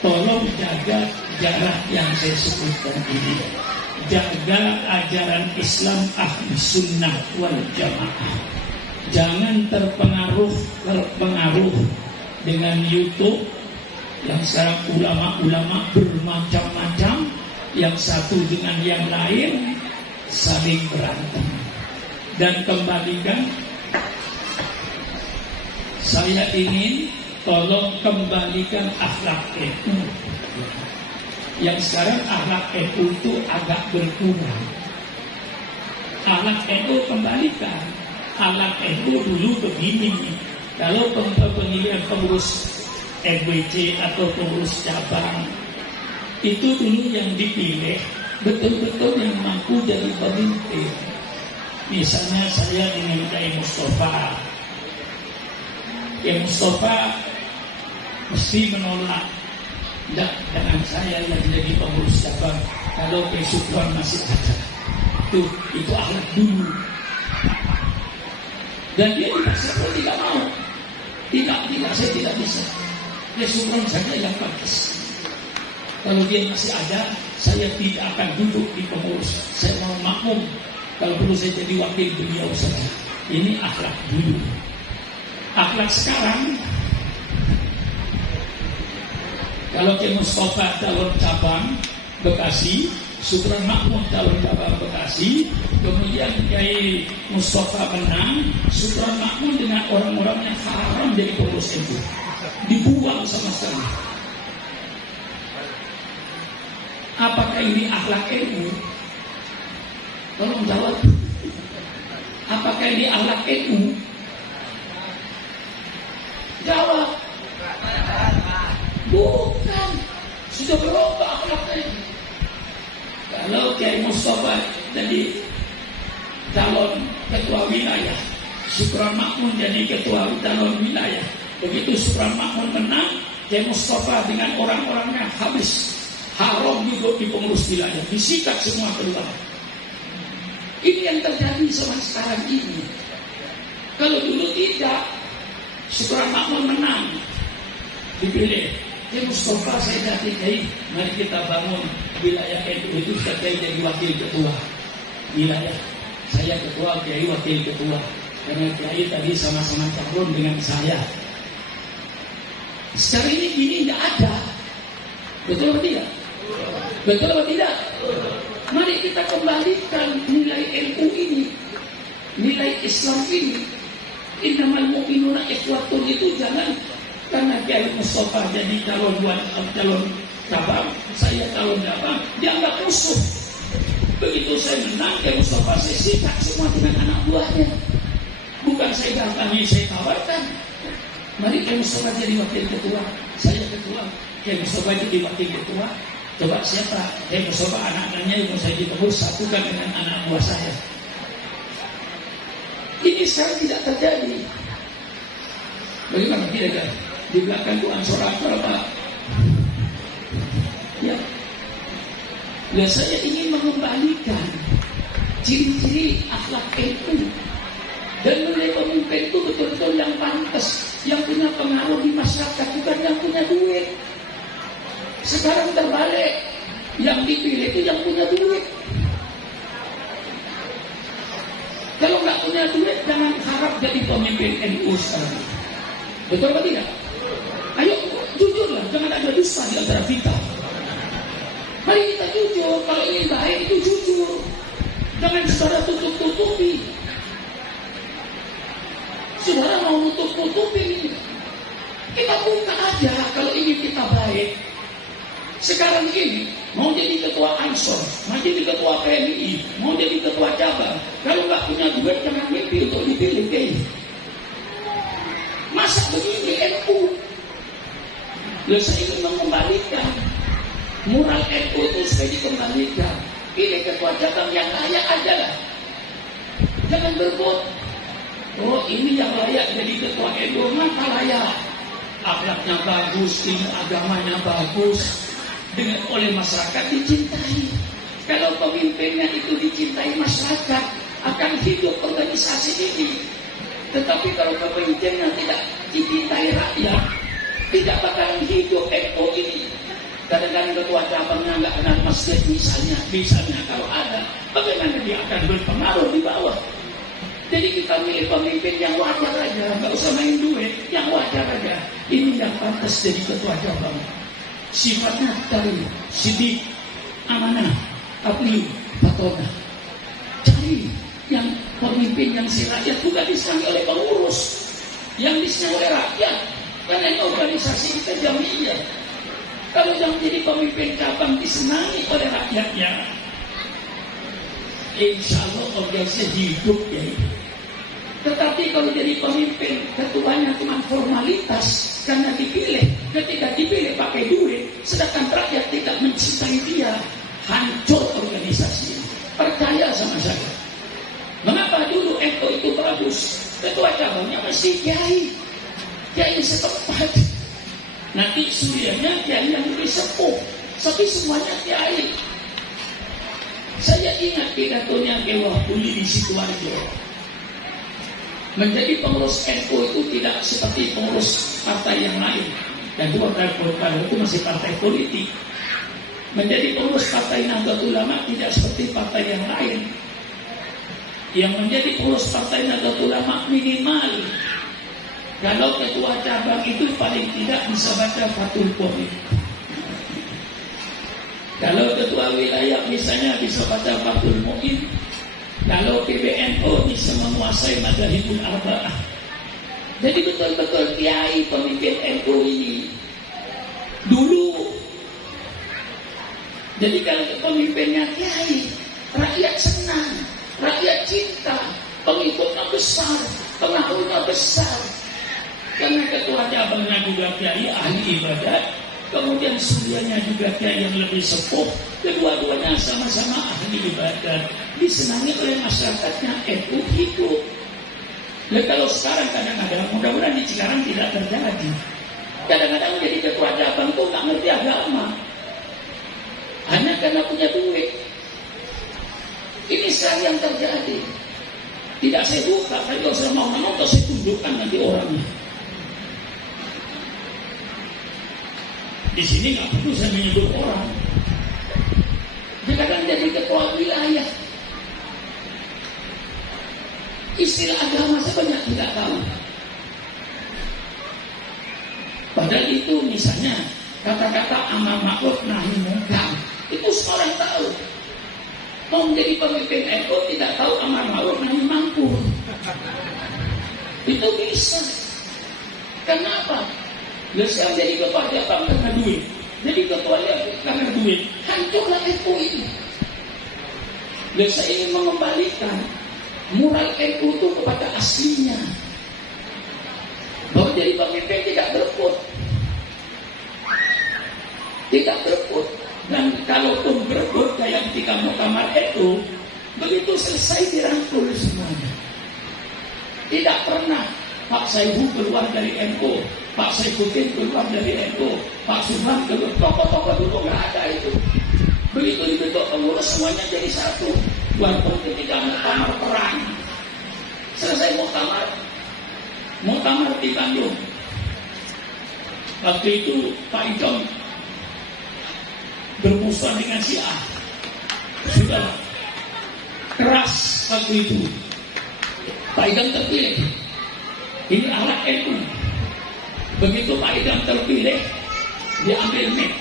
tolong jaga jarak yang saya sebutkan ini. Jaga ajaran Islam Ahlus Sunnah wal Jamaah. Jangan terpengaruh dengan YouTube yang sekarang ulama-ulama bermacam-macam, yang satu dengan yang lain saling berantem. Dan kembalikan, saya ingin tolong kembalikan akhlak NU. Yang sekarang akhlak NU itu agak berkurang. Akhlak NU kembalikan. Akhlak NU dulu begini. Kalau pemilihan pengurus MWC atau pengurus cabang, itu dulu yang dipilih betul-betul yang mampu jadi pemimpin. Misalnya saya dengan Kiai Mustafa. Kiai Mustafa mesti menolak, tidak dengan saya yang jadi pengurus cabang kalau Kiai Supran masih ada. Itu akhlak dulu. Dan dia dipaksa tidak mau. Tidak, saya tidak bisa. Kiai Supran saja yang bagus. Kalau dia masih ada, saya tidak akan duduk di pengurus. Saya mau makmum. Kalau perlu saya jadi wakil beliau saja. Ini akhlak dulu. Akhlak sekarang, kalau Kiai Mustafa calon cabang Bekasi, Supran Makmum calon cabang Bekasi, kemudian Kiai Mustafa menang, Supran Makmum dengan orang-orang yang haram dari pengurus itu dibuang sama sekali. Apakah ini akhlak NU? Tolong jawab. Apakah ini akhlak NU? Jawab. Bukan. Sudah berubah akhlaknya. Kalau Kiai Mustafa jadi calon ketua wilayah, Supran Makmum jadi ketua calon wilayah. Begitu Supran Makmum menang, Kiai Mustafa dengan orang-orangnya habis. Haram duduk di pengurus wilayah, disikat semua keluar. Ini yang terjadi sama sekarang ini. Kalau dulu tidak, Supran Makmum menang, dipilih. Kiai Mustafa saya jadi, mari kita bangun wilayah NU itu, saya jadi wakil ketua wilayah. Saya ketua, Kiai wakil ketua. Karena Kiai tadi sama-sama calon dengan saya. Sekarang ini tidak ada. Betul atau tidak? Betul atau tidak? Mari kita kembalikan nilai NU ini, nilai Islam ini. Innamal mu'minuna ikhwatun itu jangan karena Kiai Mustafa jadi calon cabang, saya calon cabang, dianggap musuh. Begitu saya menang, Kiai Mustafa saya sikat semua dengan anak buahnya. Bukan saya datangi, saya tawarkan. Mari Kiai Mustafa jadi wakil ketua, saya ketua. yang coba jadi wakil ketua, coba siapa? Saya coba anak-anaknya yang mau saya ditebus satukan dengan anak buah saya. Ini sekarang tidak terjadi. Bagaimana kira-kira? Di belakang itu ansor apa? Ya. Nah, saya ingin mengembalikan ciri-ciri akhlak NU dan menjadi pemimpin itu betul-betul yang pantas, yang punya pengaruh di masyarakat, bukan yang punya duit. Sekarang terbalik, yang dipilih itu yang punya duit. Kalau nggak punya duit, jangan harap jadi pemimpin NU sekarang. Betul atau tidak? Ayo, jujurlah, jangan ada dusta di antara kita. Mari kita jujur, kalau ingin baik itu jujur. Jangan saudara tutup-tutupi. Saudara mau tutup-tutupi, kita buka aja kalau ingin kita baik. Sekarang ini, mau jadi ketua Ansor, mau jadi ketua PMI, mau jadi ketua cabang. Kalau nggak punya duit, jangan mimpi untuk dipilih. Masa begini NU? Lalu saya ingin mengembalikan moral NU itu supaya dikembalikan. Pilih ketua cabang yang layak aja lah. Jangan berbut. Oh, ini yang layak jadi ketua NU, maka layak. Akhlaknya bagus, ilmu agamanya bagus, dengan oleh masyarakat dicintai. Kalau pemimpinnya itu dicintai masyarakat, akan hidup organisasi ini. Tetapi kalau pemimpinnya tidak dicintai rakyat, tidak bakalan hidup NU ini. Kadang-kadang ketua cabangnya nggak kenal masjid misalnya kalau ada, bagaimana dia akan berpengaruh di bawah? Jadi kita milih pemimpin yang wajar aja, nggak usah main duit, yang wajar aja. Ini yang pantas jadi ketua cabang. Sifatnya dari sidik, amanah, abli, patona. Cari yang pemimpin yang si rakyat bukan disenangi oleh pengurus, yang disenangi oleh rakyat. Karena ini organisasi kita jamiah. Kalau yang jadi pemimpin cabang disenangi oleh rakyatnya, insya Allah organisasi hidup ya. Tetapi kalau jadi pemimpin, ketuanya cuma formalitas karena dipilih. Ketika dipilih pakai duit, sedangkan rakyat tidak mencintai dia, hancur organisasi. Percaya sama saya. Mengapa dulu NU itu bagus? Ketua cabangnya mesti kiai setempat. Nanti surianya kiai yang lebih sepuh, tapi semuanya kiai. Saya ingat pidatonya Ki Wahbuli di Sidoarjo. Menjadi pengurus NU itu tidak seperti pengurus partai yang lain. Dan itu partai itu masih partai politik. Menjadi pengurus partai Nahdlatul Ulama tidak seperti partai yang lain. Yang menjadi pengurus partai Nahdlatul Ulama minimal, kalau ketua cabang itu paling tidak bisa baca Fathul Qorib. Kalau ketua wilayah misalnya bisa baca Fathul Mu'in. Kalau PBNU bisa menguasai Madzhabul Arba'ah. Jadi betul-betul kiai pemimpin NU ini dulu. Jadi kalau pemimpinnya kiai, rakyat senang, rakyat cinta, pengikutnya besar, pengaruhnya besar. Karena ketua cabangnya juga kiai ahli ibadat, kemudian surianya juga kiai yang lebih sepuh, kedua-duanya sama-sama ahli ibadat, disenangi oleh masyarakatnya NU hidup. Dan kalau sekarang kadang-kadang, mudah-mudahan di Cikarang tidak terjadi. Kadang-kadang menjadi ketua cabang tuh nggak ngerti agama, hanya karena punya duit. Ini sekarang yang terjadi. Tidak saya buka, kalau saya mau menonton saya tunjukkan nanti orangnya. Di sini nggak perlu saya menyebut orang. Kadang jadi ketua wilayah. Istilah agama saya banyak tidak tahu. Padahal itu misalnya kata-kata amar ma'ruf nahi munkar itu semua orang tahu. Mau menjadi pemimpin NU tidak tahu amar ma'ruf nahi munkar. Itu bisa. Kenapa? Dia saya jadi ketua cabang karena duit. Jadi ketua dia karena duit. Hancurlah NU ini. Dan saya ingin mengembalikan moral NU itu kepada aslinya. Bahwa jadi pemimpin tidak berebut. tidak berebut. Dan kalaupun berebut kayak ketika muktamar itu, begitu selesai dirangkul semuanya. Tidak pernah Pak Saihu keluar dari NU, Pak Saifuddin keluar dari NU, Pak Subhan keluar, tokoh-tokoh dulu nggak ada itu. Begitu dibentuk pengurus semuanya jadi satu. Walaupun ketika muktamar perang, selesai muktamar di Bandung. Waktu itu Pak Idam bermusuhan dengan Syiah. Sudah keras waktu itu. Pak Idam terpilih. Ini alat NU. Begitu Pak Idam terpilih, dia ambil mic.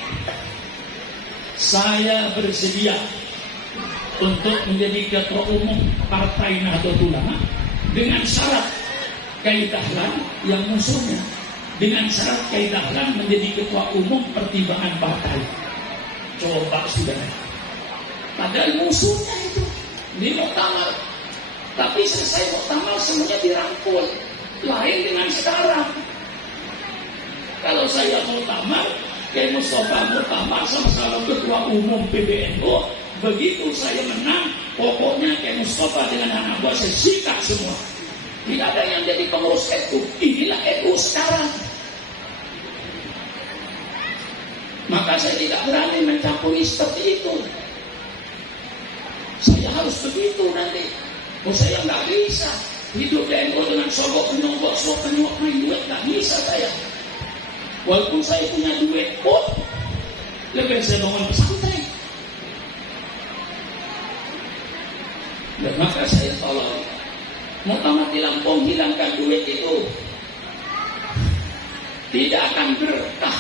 Saya bersedia untuk menjadi ketua umum Partai Nahdlatul Ulama dengan syarat Kiai Dahlan yang musuhnya, dengan syarat Kiai Dahlan menjadi ketua umum pertimbangan partai. Coba sudah. Padahal musuhnya itu di muktamar. Tapi selesai muktamar semuanya dirangkul. Lain dengan sekarang. Kalau saya muktamar, Kiai Mustafa muktamar sama-sama ketua umum PBNU, begitu saya menang, pokoknya Kiai Mustafa dengan anak buah saya sikat semua. Tidak ada yang jadi pengurus NU. Inilah NU sekarang. Maka saya tidak berani mencampuri seperti itu. Saya harus begitu nanti. Saya nggak bisa hidup di NU dengan sogok penyogok, main duit, nggak bisa saya. Walaupun saya punya duit pun, lebih saya bangun pesantren. Dan maka saya tolong muktamar di Lampung hilangkan duit itu, tidak akan berkah.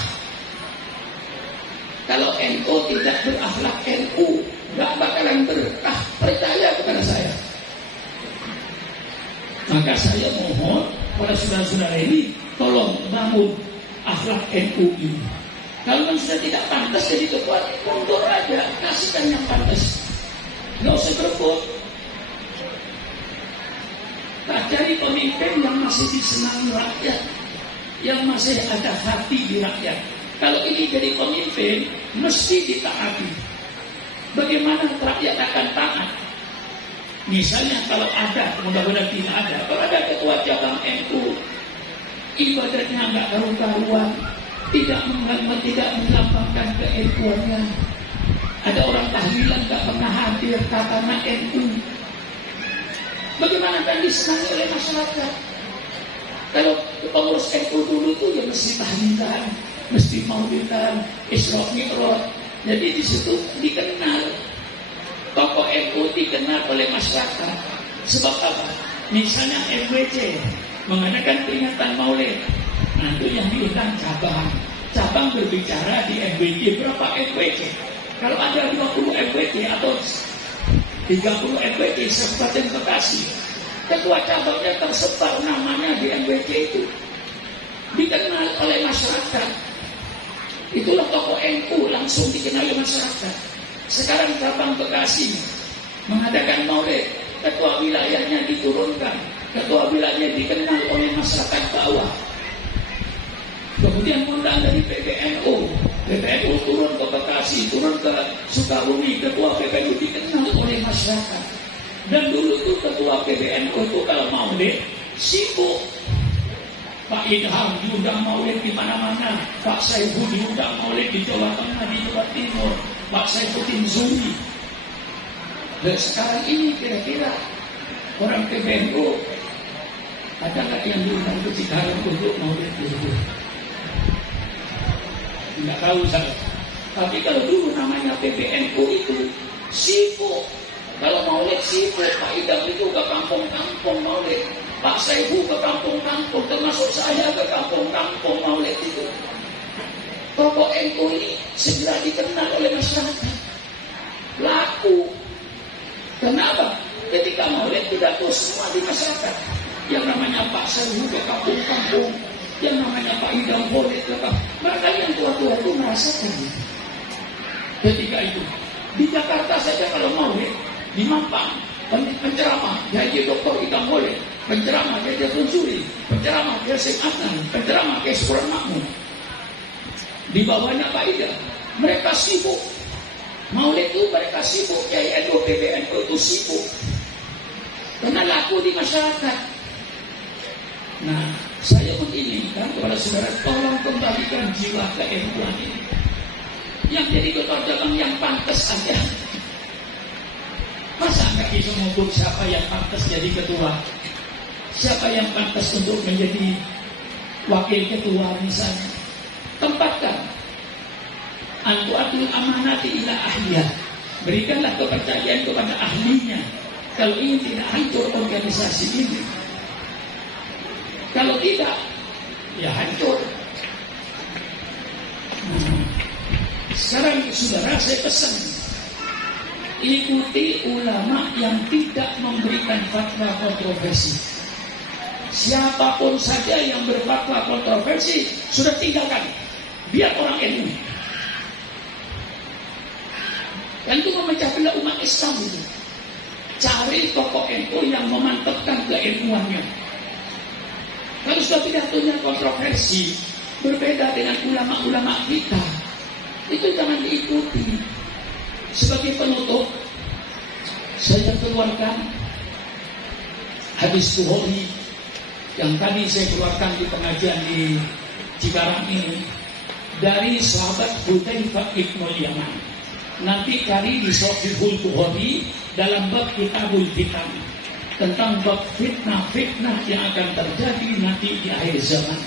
Kalau NU tidak berakhlak, NU nggak bakalan berkah. Percaya kepada saya. Maka saya mohon pada saudara-saudara ini, tolong bangun akhlak NU ini. Kalau sudah tidak pantas jadi ketua, mundur aja, kasihkan yang pantas. Nggak usah berebut. Tak cari pemimpin yang masih disenangi rakyat, yang masih ada hati di rakyat. Kalau ini jadi pemimpin, mesti ditaati. Bagaimana rakyat akan taat? Misalnya kalau ada, mudah-mudahan tidak ada, kalau ada ketua cabang NU, ibadatnya nggak karu-karuan, tidak melambangkan ke-NU-nya. Ada orang tahlilan nggak pernah hadir karena NU. Bagaimana akan disenangi oleh masyarakat? Kalau pengurus NU dulu tuh ya mesti tahlilan, mesti maulidan, Isra Mi'raj. Jadi di situ dikenal. Tokoh NU dikenal oleh masyarakat. Sebab apa? Misalnya MWC mengadakan peringatan Maulid. Nah itu yang diundang cabang. Cabang berbicara di MWC. Berapa MWC? Kalau ada 20 MWC atau 30 MWC Kabupaten Bekasi, ketua cabangnya tersebar namanya di MWC itu. Dikenal oleh masyarakat. Itulah tokoh NU langsung dikenal oleh masyarakat. Sekarang cabang Bekasi mengadakan Maulid, ketua wilayahnya diturunkan, ketua wilayahnya dikenal oleh masyarakat bawah. Kemudian undang dari PBNU turun ke Bekasi, turun ke Sukabumi, ketua PBNU dikenal oleh masyarakat. Dan dulu tuh ketua PBNU itu kalau Maulid sibuk. Pak Idham diundang Maulid di mana-mana, Pak Saihu diundang Maulid di Jawa Tengah, di Jawa Timur, Pak Saifuddin Zuri. Dan sekarang ini kira-kira orang PBNU ada nggak yang diundang ke Cikarang untuk Maulid dulu? Nggak tahu saya. Tapi kalau dulu namanya PBNU itu sibuk. Kalau Maulid sibuk, Pak Idam itu ke kampung-kampung Maulid. Pak Saihu ke kampung-kampung, termasuk saya ke kampung-kampung Maulid itu. Tokoh NU ini segera dikenal oleh masyarakat. Laku. Kenapa? Ketika Maulid pidato semua di masyarakat. Yang namanya Pak Saihu ke kampung-kampung, yang namanya Pak Idam Maulid ke kampung. Mereka yang tua-tua itu merasakan. Ketika itu di Jakarta saja kalau Maulid, di Mampang, penceramah Haji Dr. Idam Maulid, penceramah Haji Tunsuri, penceramah Haji Adnan, penceramah Haji Suran Makmun. Di bawahnya Pak Ida, Mereka sibuk. Maulid itu mereka sibuk. Kiai NU, PBNU itu sibuk. Karena laku di masyarakat. Nah, saya menginginkan kepada saudara, tolong kembalikan jiwa ke NU-an ini. Yang jadi ketua cabang yang pantas aja. Masa nggak bisa mengukur siapa yang pantas jadi ketua? Siapa yang pantas untuk menjadi wakil ketua misalnya? Tempatkan. Antu'atul amanati ila ahliyah. Berikanlah kepercayaan kepada ahlinya. Kalau ini tidak hancur organisasi ini. Kalau tidak, ya hancur. Sekarang saudara saya pesan, ikuti ulama yang tidak memberikan fatwa kontroversi. Siapapun saja yang berfatwa kontroversi sudah tinggalkan. Biar orang NU. Dan itu memecah belah umat Islam itu. Cari tokoh NU yang memantapkan ke-NU-annya. Kalau sudah pidatonya kontroversi, berbeda dengan ulama-ulama kita, itu jangan diikuti. Sebagai penutup, saya keluarkan hadis Bukhari yang tadi saya keluarkan di pengajian di Cikarang ini dari sahabat Hudzaifah ibnul Yaman. Nanti cari di Sahihul Bukhari dalam bab Kitabul Fitan tentang bab fitnah-fitnah yang akan terjadi nanti di akhir zaman.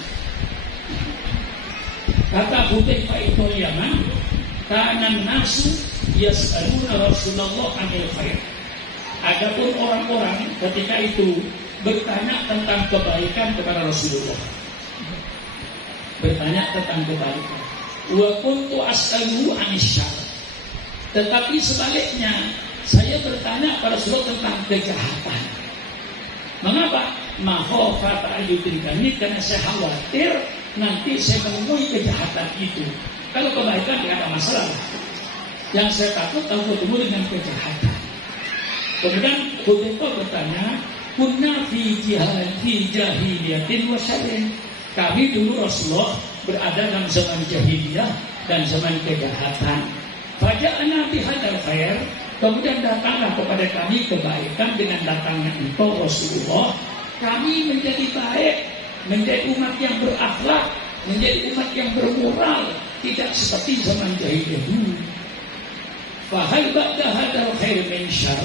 Kata Hudzaifah ibnul Yaman, kana nasu yas'aluna Rasulullah anil khair. Adapun orang-orang ketika itu bertanya tentang kebaikan kepada Rasulullah. Bertanya tentang kebaikan. Wa kuntu as'aluhu anis syarr. Tetapi sebaliknya, saya bertanya pada Rasulullah tentang kejahatan. Mengapa? Mahofata ayudirkani, karena saya khawatir nanti saya menemui kejahatan itu. Kalau kebaikan tidak ada masalah. Yang saya takut kalau ketemu dengan kejahatan. Kemudian Hudzaifah bertanya, kunna fi jahiliyatin wa syarrin. Kami dulu Rasulullah berada dalam zaman jahiliyah dan zaman kejahatan. Faja'na bihadzal khair. Kemudian datanglah kepada kami kebaikan dengan datangnya engkau Rasulullah. Kami menjadi baik, menjadi umat yang berakhlak, menjadi umat yang bermoral, tidak seperti zaman jahiliyah dulu. Fahal ba'da hadzal khair min syarr?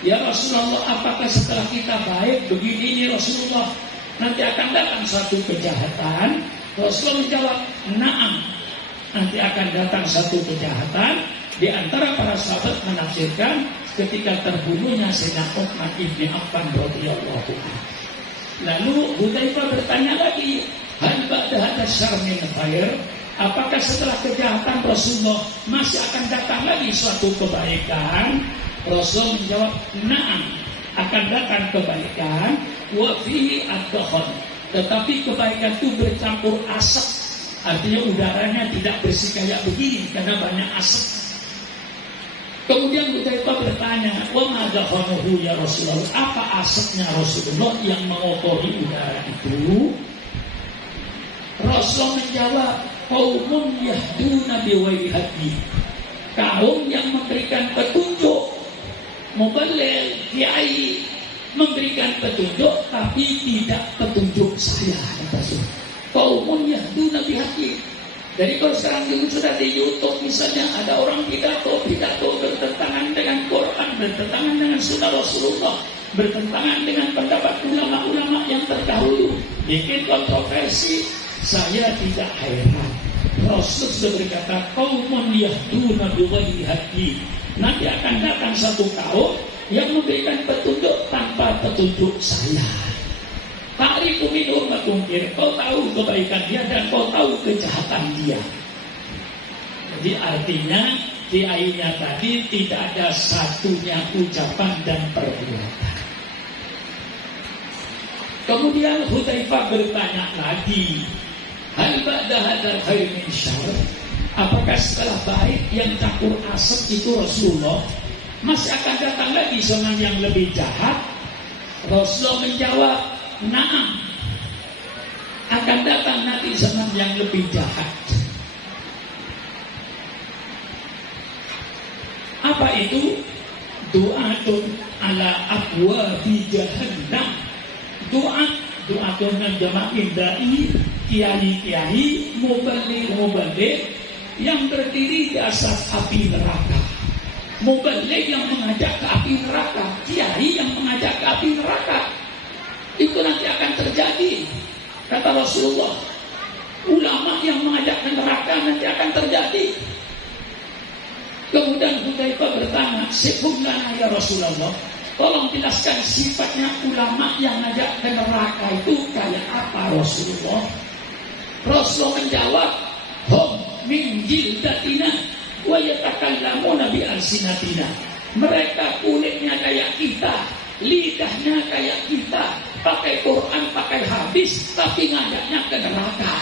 Ya Rasulullah, apakah setelah kita baik begini Rasulullah nanti akan datang satu kejahatan? Rasulullah menjawab, na'am. Nanti akan datang satu kejahatan. Di antara para sahabat menafsirkan ketika terbunuhnya Sayyidina Utsman bin Affan radhiyallahu anhu. Lalu Hudzaifah bertanya lagi, hal ba'da hadzal syarr min khair? Apakah setelah kejahatan Rasulullah masih akan datang lagi suatu kebaikan? Rasul menjawab, na'am, akan datang kebaikan, wa fihi ad-dakhal. Tetapi kebaikan itu bercampur asap. Artinya udaranya tidak bersih kayak begini karena banyak asap. Kemudian Hudzaifah bertanya, wa ma dakhaluhu ya Rasulullah? Apa asapnya Rasulullah yang mengotori udara itu? Rasul menjawab, qaumun yahduna biwayri hadi. Kaum yang memberikan petunjuk. Muballigh, kiai memberikan petunjuk tapi tidak petunjuk saya. Qaumun yahduna bihaqi. Jadi kalau sekarang dulu sudah di YouTube misalnya ada orang pidato bertentangan dengan Quran, bertentangan dengan sunnah Rasulullah, bertentangan dengan pendapat ulama-ulama yang terdahulu, bikin kontroversi, saya tidak heran. Rasul sudah berkata, qaumun yahduna biwayri hadi. Nanti akan datang satu kaum yang memberikan petunjuk tanpa petunjuk saya. Ta'rifu minhum ma tunkir. Kau tahu kebaikan dia dan kau tahu kejahatan dia. Jadi artinya kiainya tadi tidak ada satunya ucapan dan perbuatan. Kemudian Hudzaifah bertanya lagi, hal ba'da hadzal khair min syarr? Apakah setelah baik yang campur asap itu Rasulullah masih akan datang lagi zaman yang lebih jahat? Rasulullah menjawab, na'am, akan datang nanti zaman yang lebih jahat. Apa itu? Du'atun ala abwabi jahannam. Du'atun jama'in da'i, kiai-kiai, mubalik yang berdiri di atas api neraka. Mubalik yang mengajak ke api neraka, kiai yang mengajak ke api neraka. Itu nanti akan terjadi. Kata Rasulullah, ulama yang mengajak ke neraka nanti akan terjadi. Kemudian Hudzaifah bertanya, "Sifhumlana ya Rasulullah, tolong jelaskan sifatnya ulama yang ngajak ke neraka itu kayak apa Rasulullah?" Rasulullah menjawab, "Hum min jildatina wa yatakallamuna bi alsinatina." Mereka kulitnya kayak kita, lidahnya kayak kita, pakai Quran, pakai hadis, tapi ngajaknya ke neraka.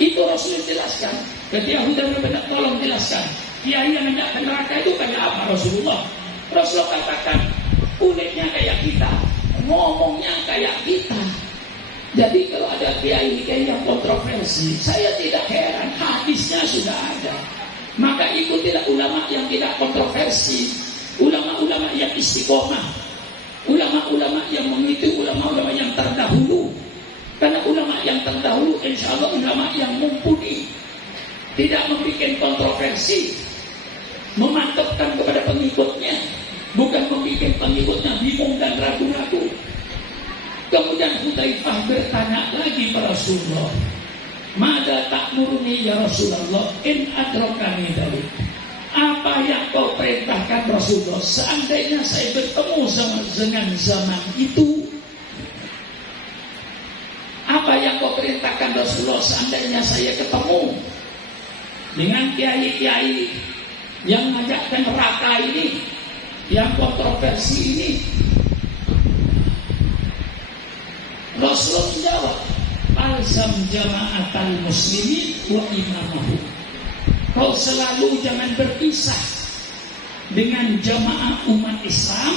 Itu Rasul jelaskan. Ketika Hudzaifah benar, tolong jelaskan, kiai yang ngajak ke neraka itu kayak apa Rasulullah? Rasulullah katakan, kulitnya kayak kita, ngomongnya kayak kita. Jadi kalau ada kiai yang kontroversi, saya tidak heran, hadisnya sudah ada. Maka ikutilah ulama yang tidak kontroversi, ulama-ulama yang istiqomah, ulama-ulama yang mengikuti ulama-ulama yang terdahulu. Karena ulama yang terdahulu insya Allah ulama yang mumpuni, tidak membuat kontroversi, memantapkan kepada pengikutnya, bukan membuat pengikutnya bingung dan ragu-ragu. Kemudian Hudzaifah bertanya lagi pada Rasulullah, "Mada ta'muruni ya Rasulullah in adrakani dzalik?" Apa yang kau perintahkan Rasulullah seandainya saya bertemu dengan zaman itu? Apa yang kau perintahkan Rasulullah seandainya saya ketemu dengan kiai-kiai yang ngajak ke neraka ini, yang kontroversi ini? Rasulullah menjawab, "Alzam jama'atal muslimin wa imamahu." Kau selalu jangan berpisah dengan jamaah umat Islam,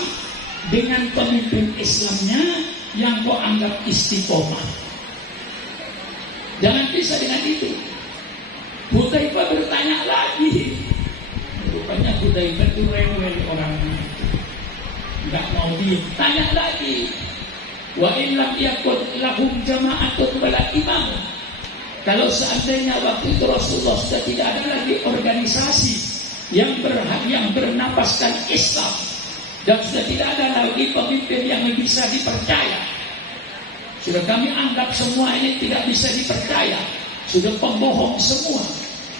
dengan pemimpin Islamnya yang kau anggap istiqomah. Jangan pisah dengan itu. Hudzaifah bertanya lagi. Rupanya Hudzaifah itu rewel orangnya, nggak mau diem. Tanya lagi. Wa in lam yakun lahum jama'atun wala imam. Kalau seandainya waktu itu Rasulullah sudah tidak ada lagi organisasi yang bernapaskan Islam, dan sudah tidak ada lagi pemimpin yang bisa dipercaya, sudah kami anggap semua ini tidak bisa dipercaya, sudah pembohong semua.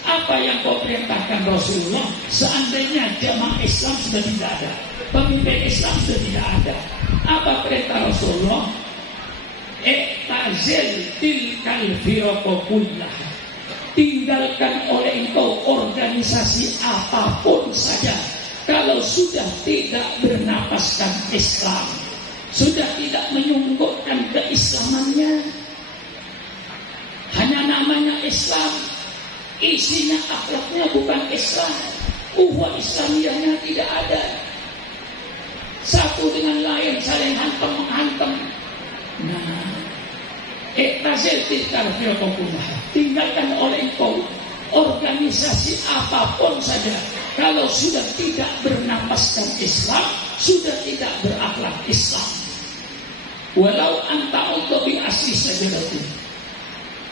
Apa yang kau perintahkan Rasulullah seandainya jamaah Islam sudah tidak ada, pemimpin Islam sudah tidak ada? Apa perintah Rasulullah? I'tazil tilkal firqa kullaha. Tinggalkan oleh engkau organisasi apapun saja kalau sudah tidak bernapaskan Islam, sudah tidak menyunggukkan keislamannya, hanya namanya Islam, isinya akhlaknya bukan Islam, ukhuwah Islamiyahnya tidak ada, satu dengan lain saling hantam-menghantam. Nah, i'tazil tilkal firqa kullaha. Tinggalkan oleh engkau organisasi apapun saja kalau sudah tidak bernapaskan Islam, sudah tidak berakhlak Islam. Walau anta untuk asli sajarati,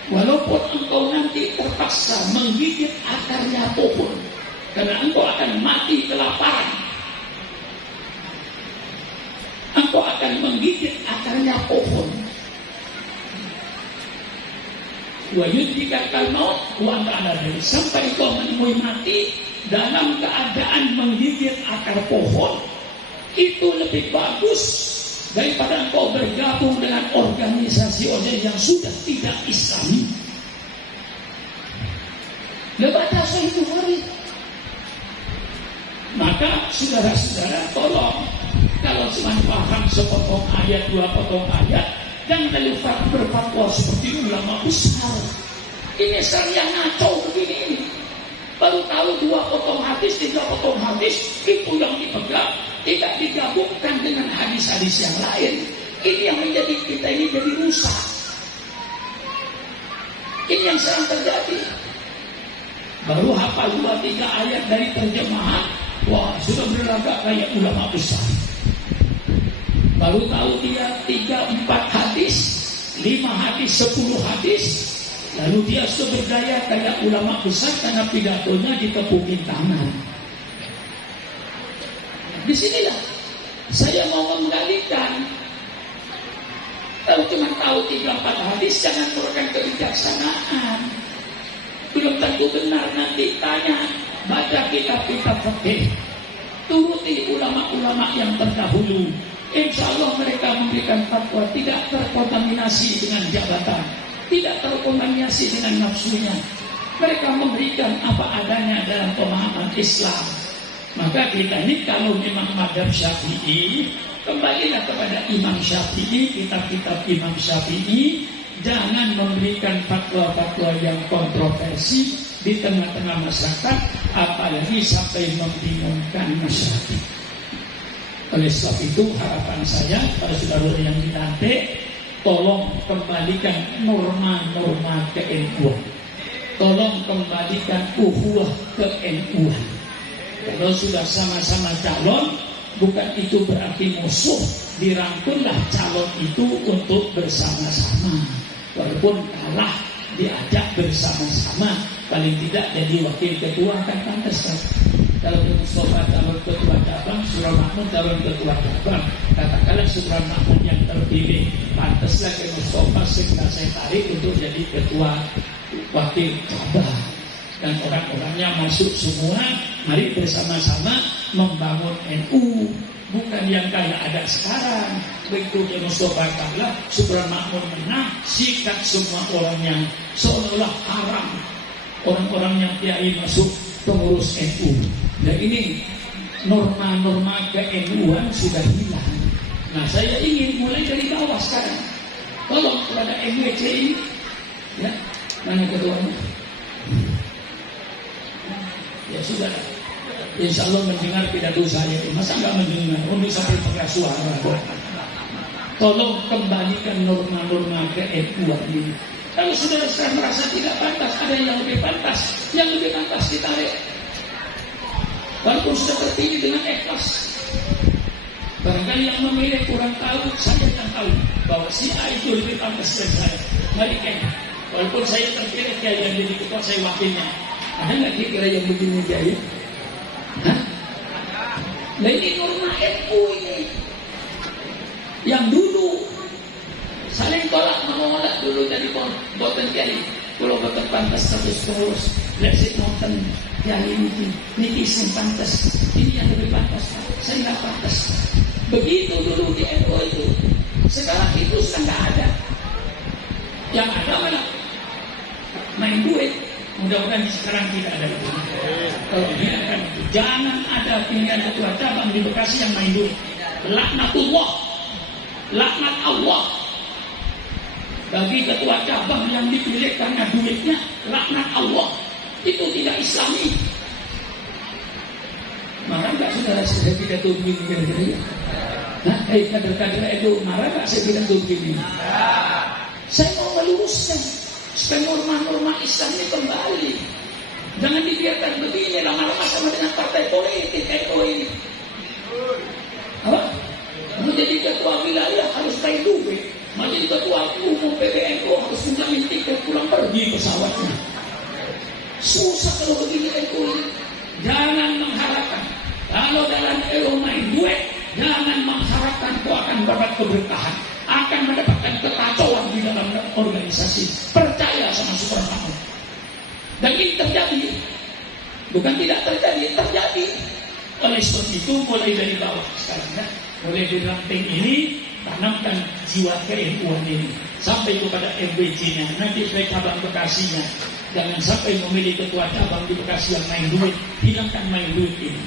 walaupun engkau nanti terpaksa menggigit akarnya pohon, karena engkau akan mati kelaparan, engkau akan menggigit akarnya pohon. Wa yudrikal maut wa anta ala dzalik, sampai engkau menemui mati dalam keadaan menggigit akar pohon. Itu lebih bagus daripada engkau bergabung dengan organisasi yang sudah tidak Islami. Lebaca itu hari. Maka saudara-saudara, tolong kalau cuma paham sepotong ayat, dua potong ayat, jangan lupa berfatwa seperti ulama besar. Ini yang ngaco begini ini. Baru tahu dua potong hadis, tiga potong hadis, itu yang dipegang, tidak digabungkan dengan hadis-hadis yang lain. Ini yang menjadi kita ini jadi rusak. Ini yang sedang terjadi. Baru hafal 2-3 ayat dari terjemahan, wah sudah berlagak kayak ulama besar. Baru tahu dia 3-4 hadis, 5 hadis, 10 hadis, lalu dia sudah berdaya kayak ulama besar karena pidatonya ditepukin tangan. Disinilah saya mau menggalikan. Kalau cuma tahu 3-4 hadis, jangan merupakan kebijaksanaan. Belum tentu benar, nanti tanya, baca kitab-kitab fikih, turuti ulama-ulama yang terdahulu. Insya Allah mereka memberikan fatwa tidak terkontaminasi dengan jabatan, tidak terkontaminasi dengan nafsunya. Mereka memberikan apa adanya dalam pemahaman Islam. Maka kita ini kalau memang madhab Syafi'i, kembalilah kepada Imam Syafi'i, kitab-kitab Imam Syafi'i. Jangan memberikan fatwa-fatwa yang kontroversi di tengah-tengah masyarakat, apalagi sampai membingungkan masyarakat. Oleh sebab itu harapan saya pada saudara yang dilantik, tolong kembalikan norma-norma ke-NU-an. Tolong kembalikan ukhuwah ke-NU-an. Kalau sudah sama-sama calon, bukan itu berarti musuh. Dirangkullah calon itu untuk bersama-sama. Walaupun kalah, diajak bersama-sama. Paling tidak jadi wakil ketua kan pantas kan. Kalau Mustafa calon ketua cabang, Surah Makmun calon ketua cabang, katakanlah Surah Makmun yang terpilih, pantaslah ke Mustafa segera saya tarik untuk jadi ketua wakil cabang. Dan orang-orangnya masuk semua, mari bersama-sama membangun NU. Bukan yang kayak ada sekarang. Begitu Mustafa kalah, Surah Makmun menang, sikat semua orang yang seolah-olah haram. Orang-orang yang kiai masuk pengurus NU. Dan ini norma-norma ke-NU-an sudah hilang. Nah saya ingin mulai dari bawah sekarang. Tolong kepada MWC ini, ya, mana ketuanya? Ya sudah. Insya Allah mendengar pidato saya. Masa nggak mendengar? Untuk sampai pakai suara. Tolong kembalikan norma-norma ke-NU-an ini. Kalau saudara sekarang merasa tidak pantas, ada yang lebih pantas. Yang lebih pantas ditarik. Walaupun sudah terpilih dengan ikhlas. Barangkali yang memilih kurang tahu, saya yang tahu bahwa si A itu lebih pantas dari saya. Mari kita. Walaupun saya terpilih dia yang jadi ketua, saya wakilnya. Ada nggak kira yang begini dia? Hah? Nah ini norma NU ini. Yang dulu saling tolak menolak dulu dari boten kiai. Kalau boten pantas terus terus. Lihat si nonton kiai ini yang pantas. Ini yang lebih pantas. Saya nggak pantas. Begitu dulu di NU itu. Sekarang itu sudah nggak ada. Yang ada mana? Main duit. Mudah-mudahan sekarang tidak ada lagi. Biarkan itu. Jangan ada pilihan ketua cabang di Bekasi yang main duit. Laknatullah, laknat Allah bagi ketua cabang yang dipilih karena duitnya. Laknat Allah. Itu tidak Islami. Marah nggak saudara saya pidato begini kira-kira? Nah, kader-kader itu marah nggak saya pidato begini? Saya mau meluruskan supaya norma-norma Islam ini kembali. Jangan dibiarkan begini lama-lama sama dengan partai politik NU ini. Apa? Mau jadi ketua wilayah harus main duit. Mau jadi ketua umum PBNU harus punya tiket pulang pergi pesawatnya. Susah kalau begini NU ini. Jangan mengharapkan kalau dalam NU main duit, jangan mengharapkan kau akan dapat keberkahan, akan mendapatkan kekacauan di dalam organisasi. Percaya sama Surah Makmun. Dan ini terjadi. Bukan tidak terjadi, terjadi. Oleh sebab itu mulai dari bawah sekarang, ya. Mulai dari ranting ini, tanamkan jiwa ke-NU-an ini sampai kepada MWC-nya, nanti sampai cabang Bekasinya. Jangan sampai memilih ketua cabang di Bekasi yang main duit. Hilangkan main duit ini.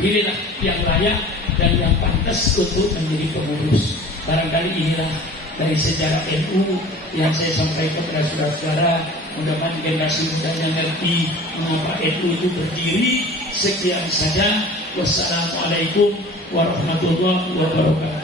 Pilihlah yang layak dan yang pantas untuk menjadi pengurus. Barangkali inilah dari sejarah NU yang saya sampaikan kepada saudara-saudara. Mudah-mudahan generasi muda yang ngerti mengapa NU itu berdiri. Sekian saja. Wassalamualaikum warahmatullahi wabarakatuh.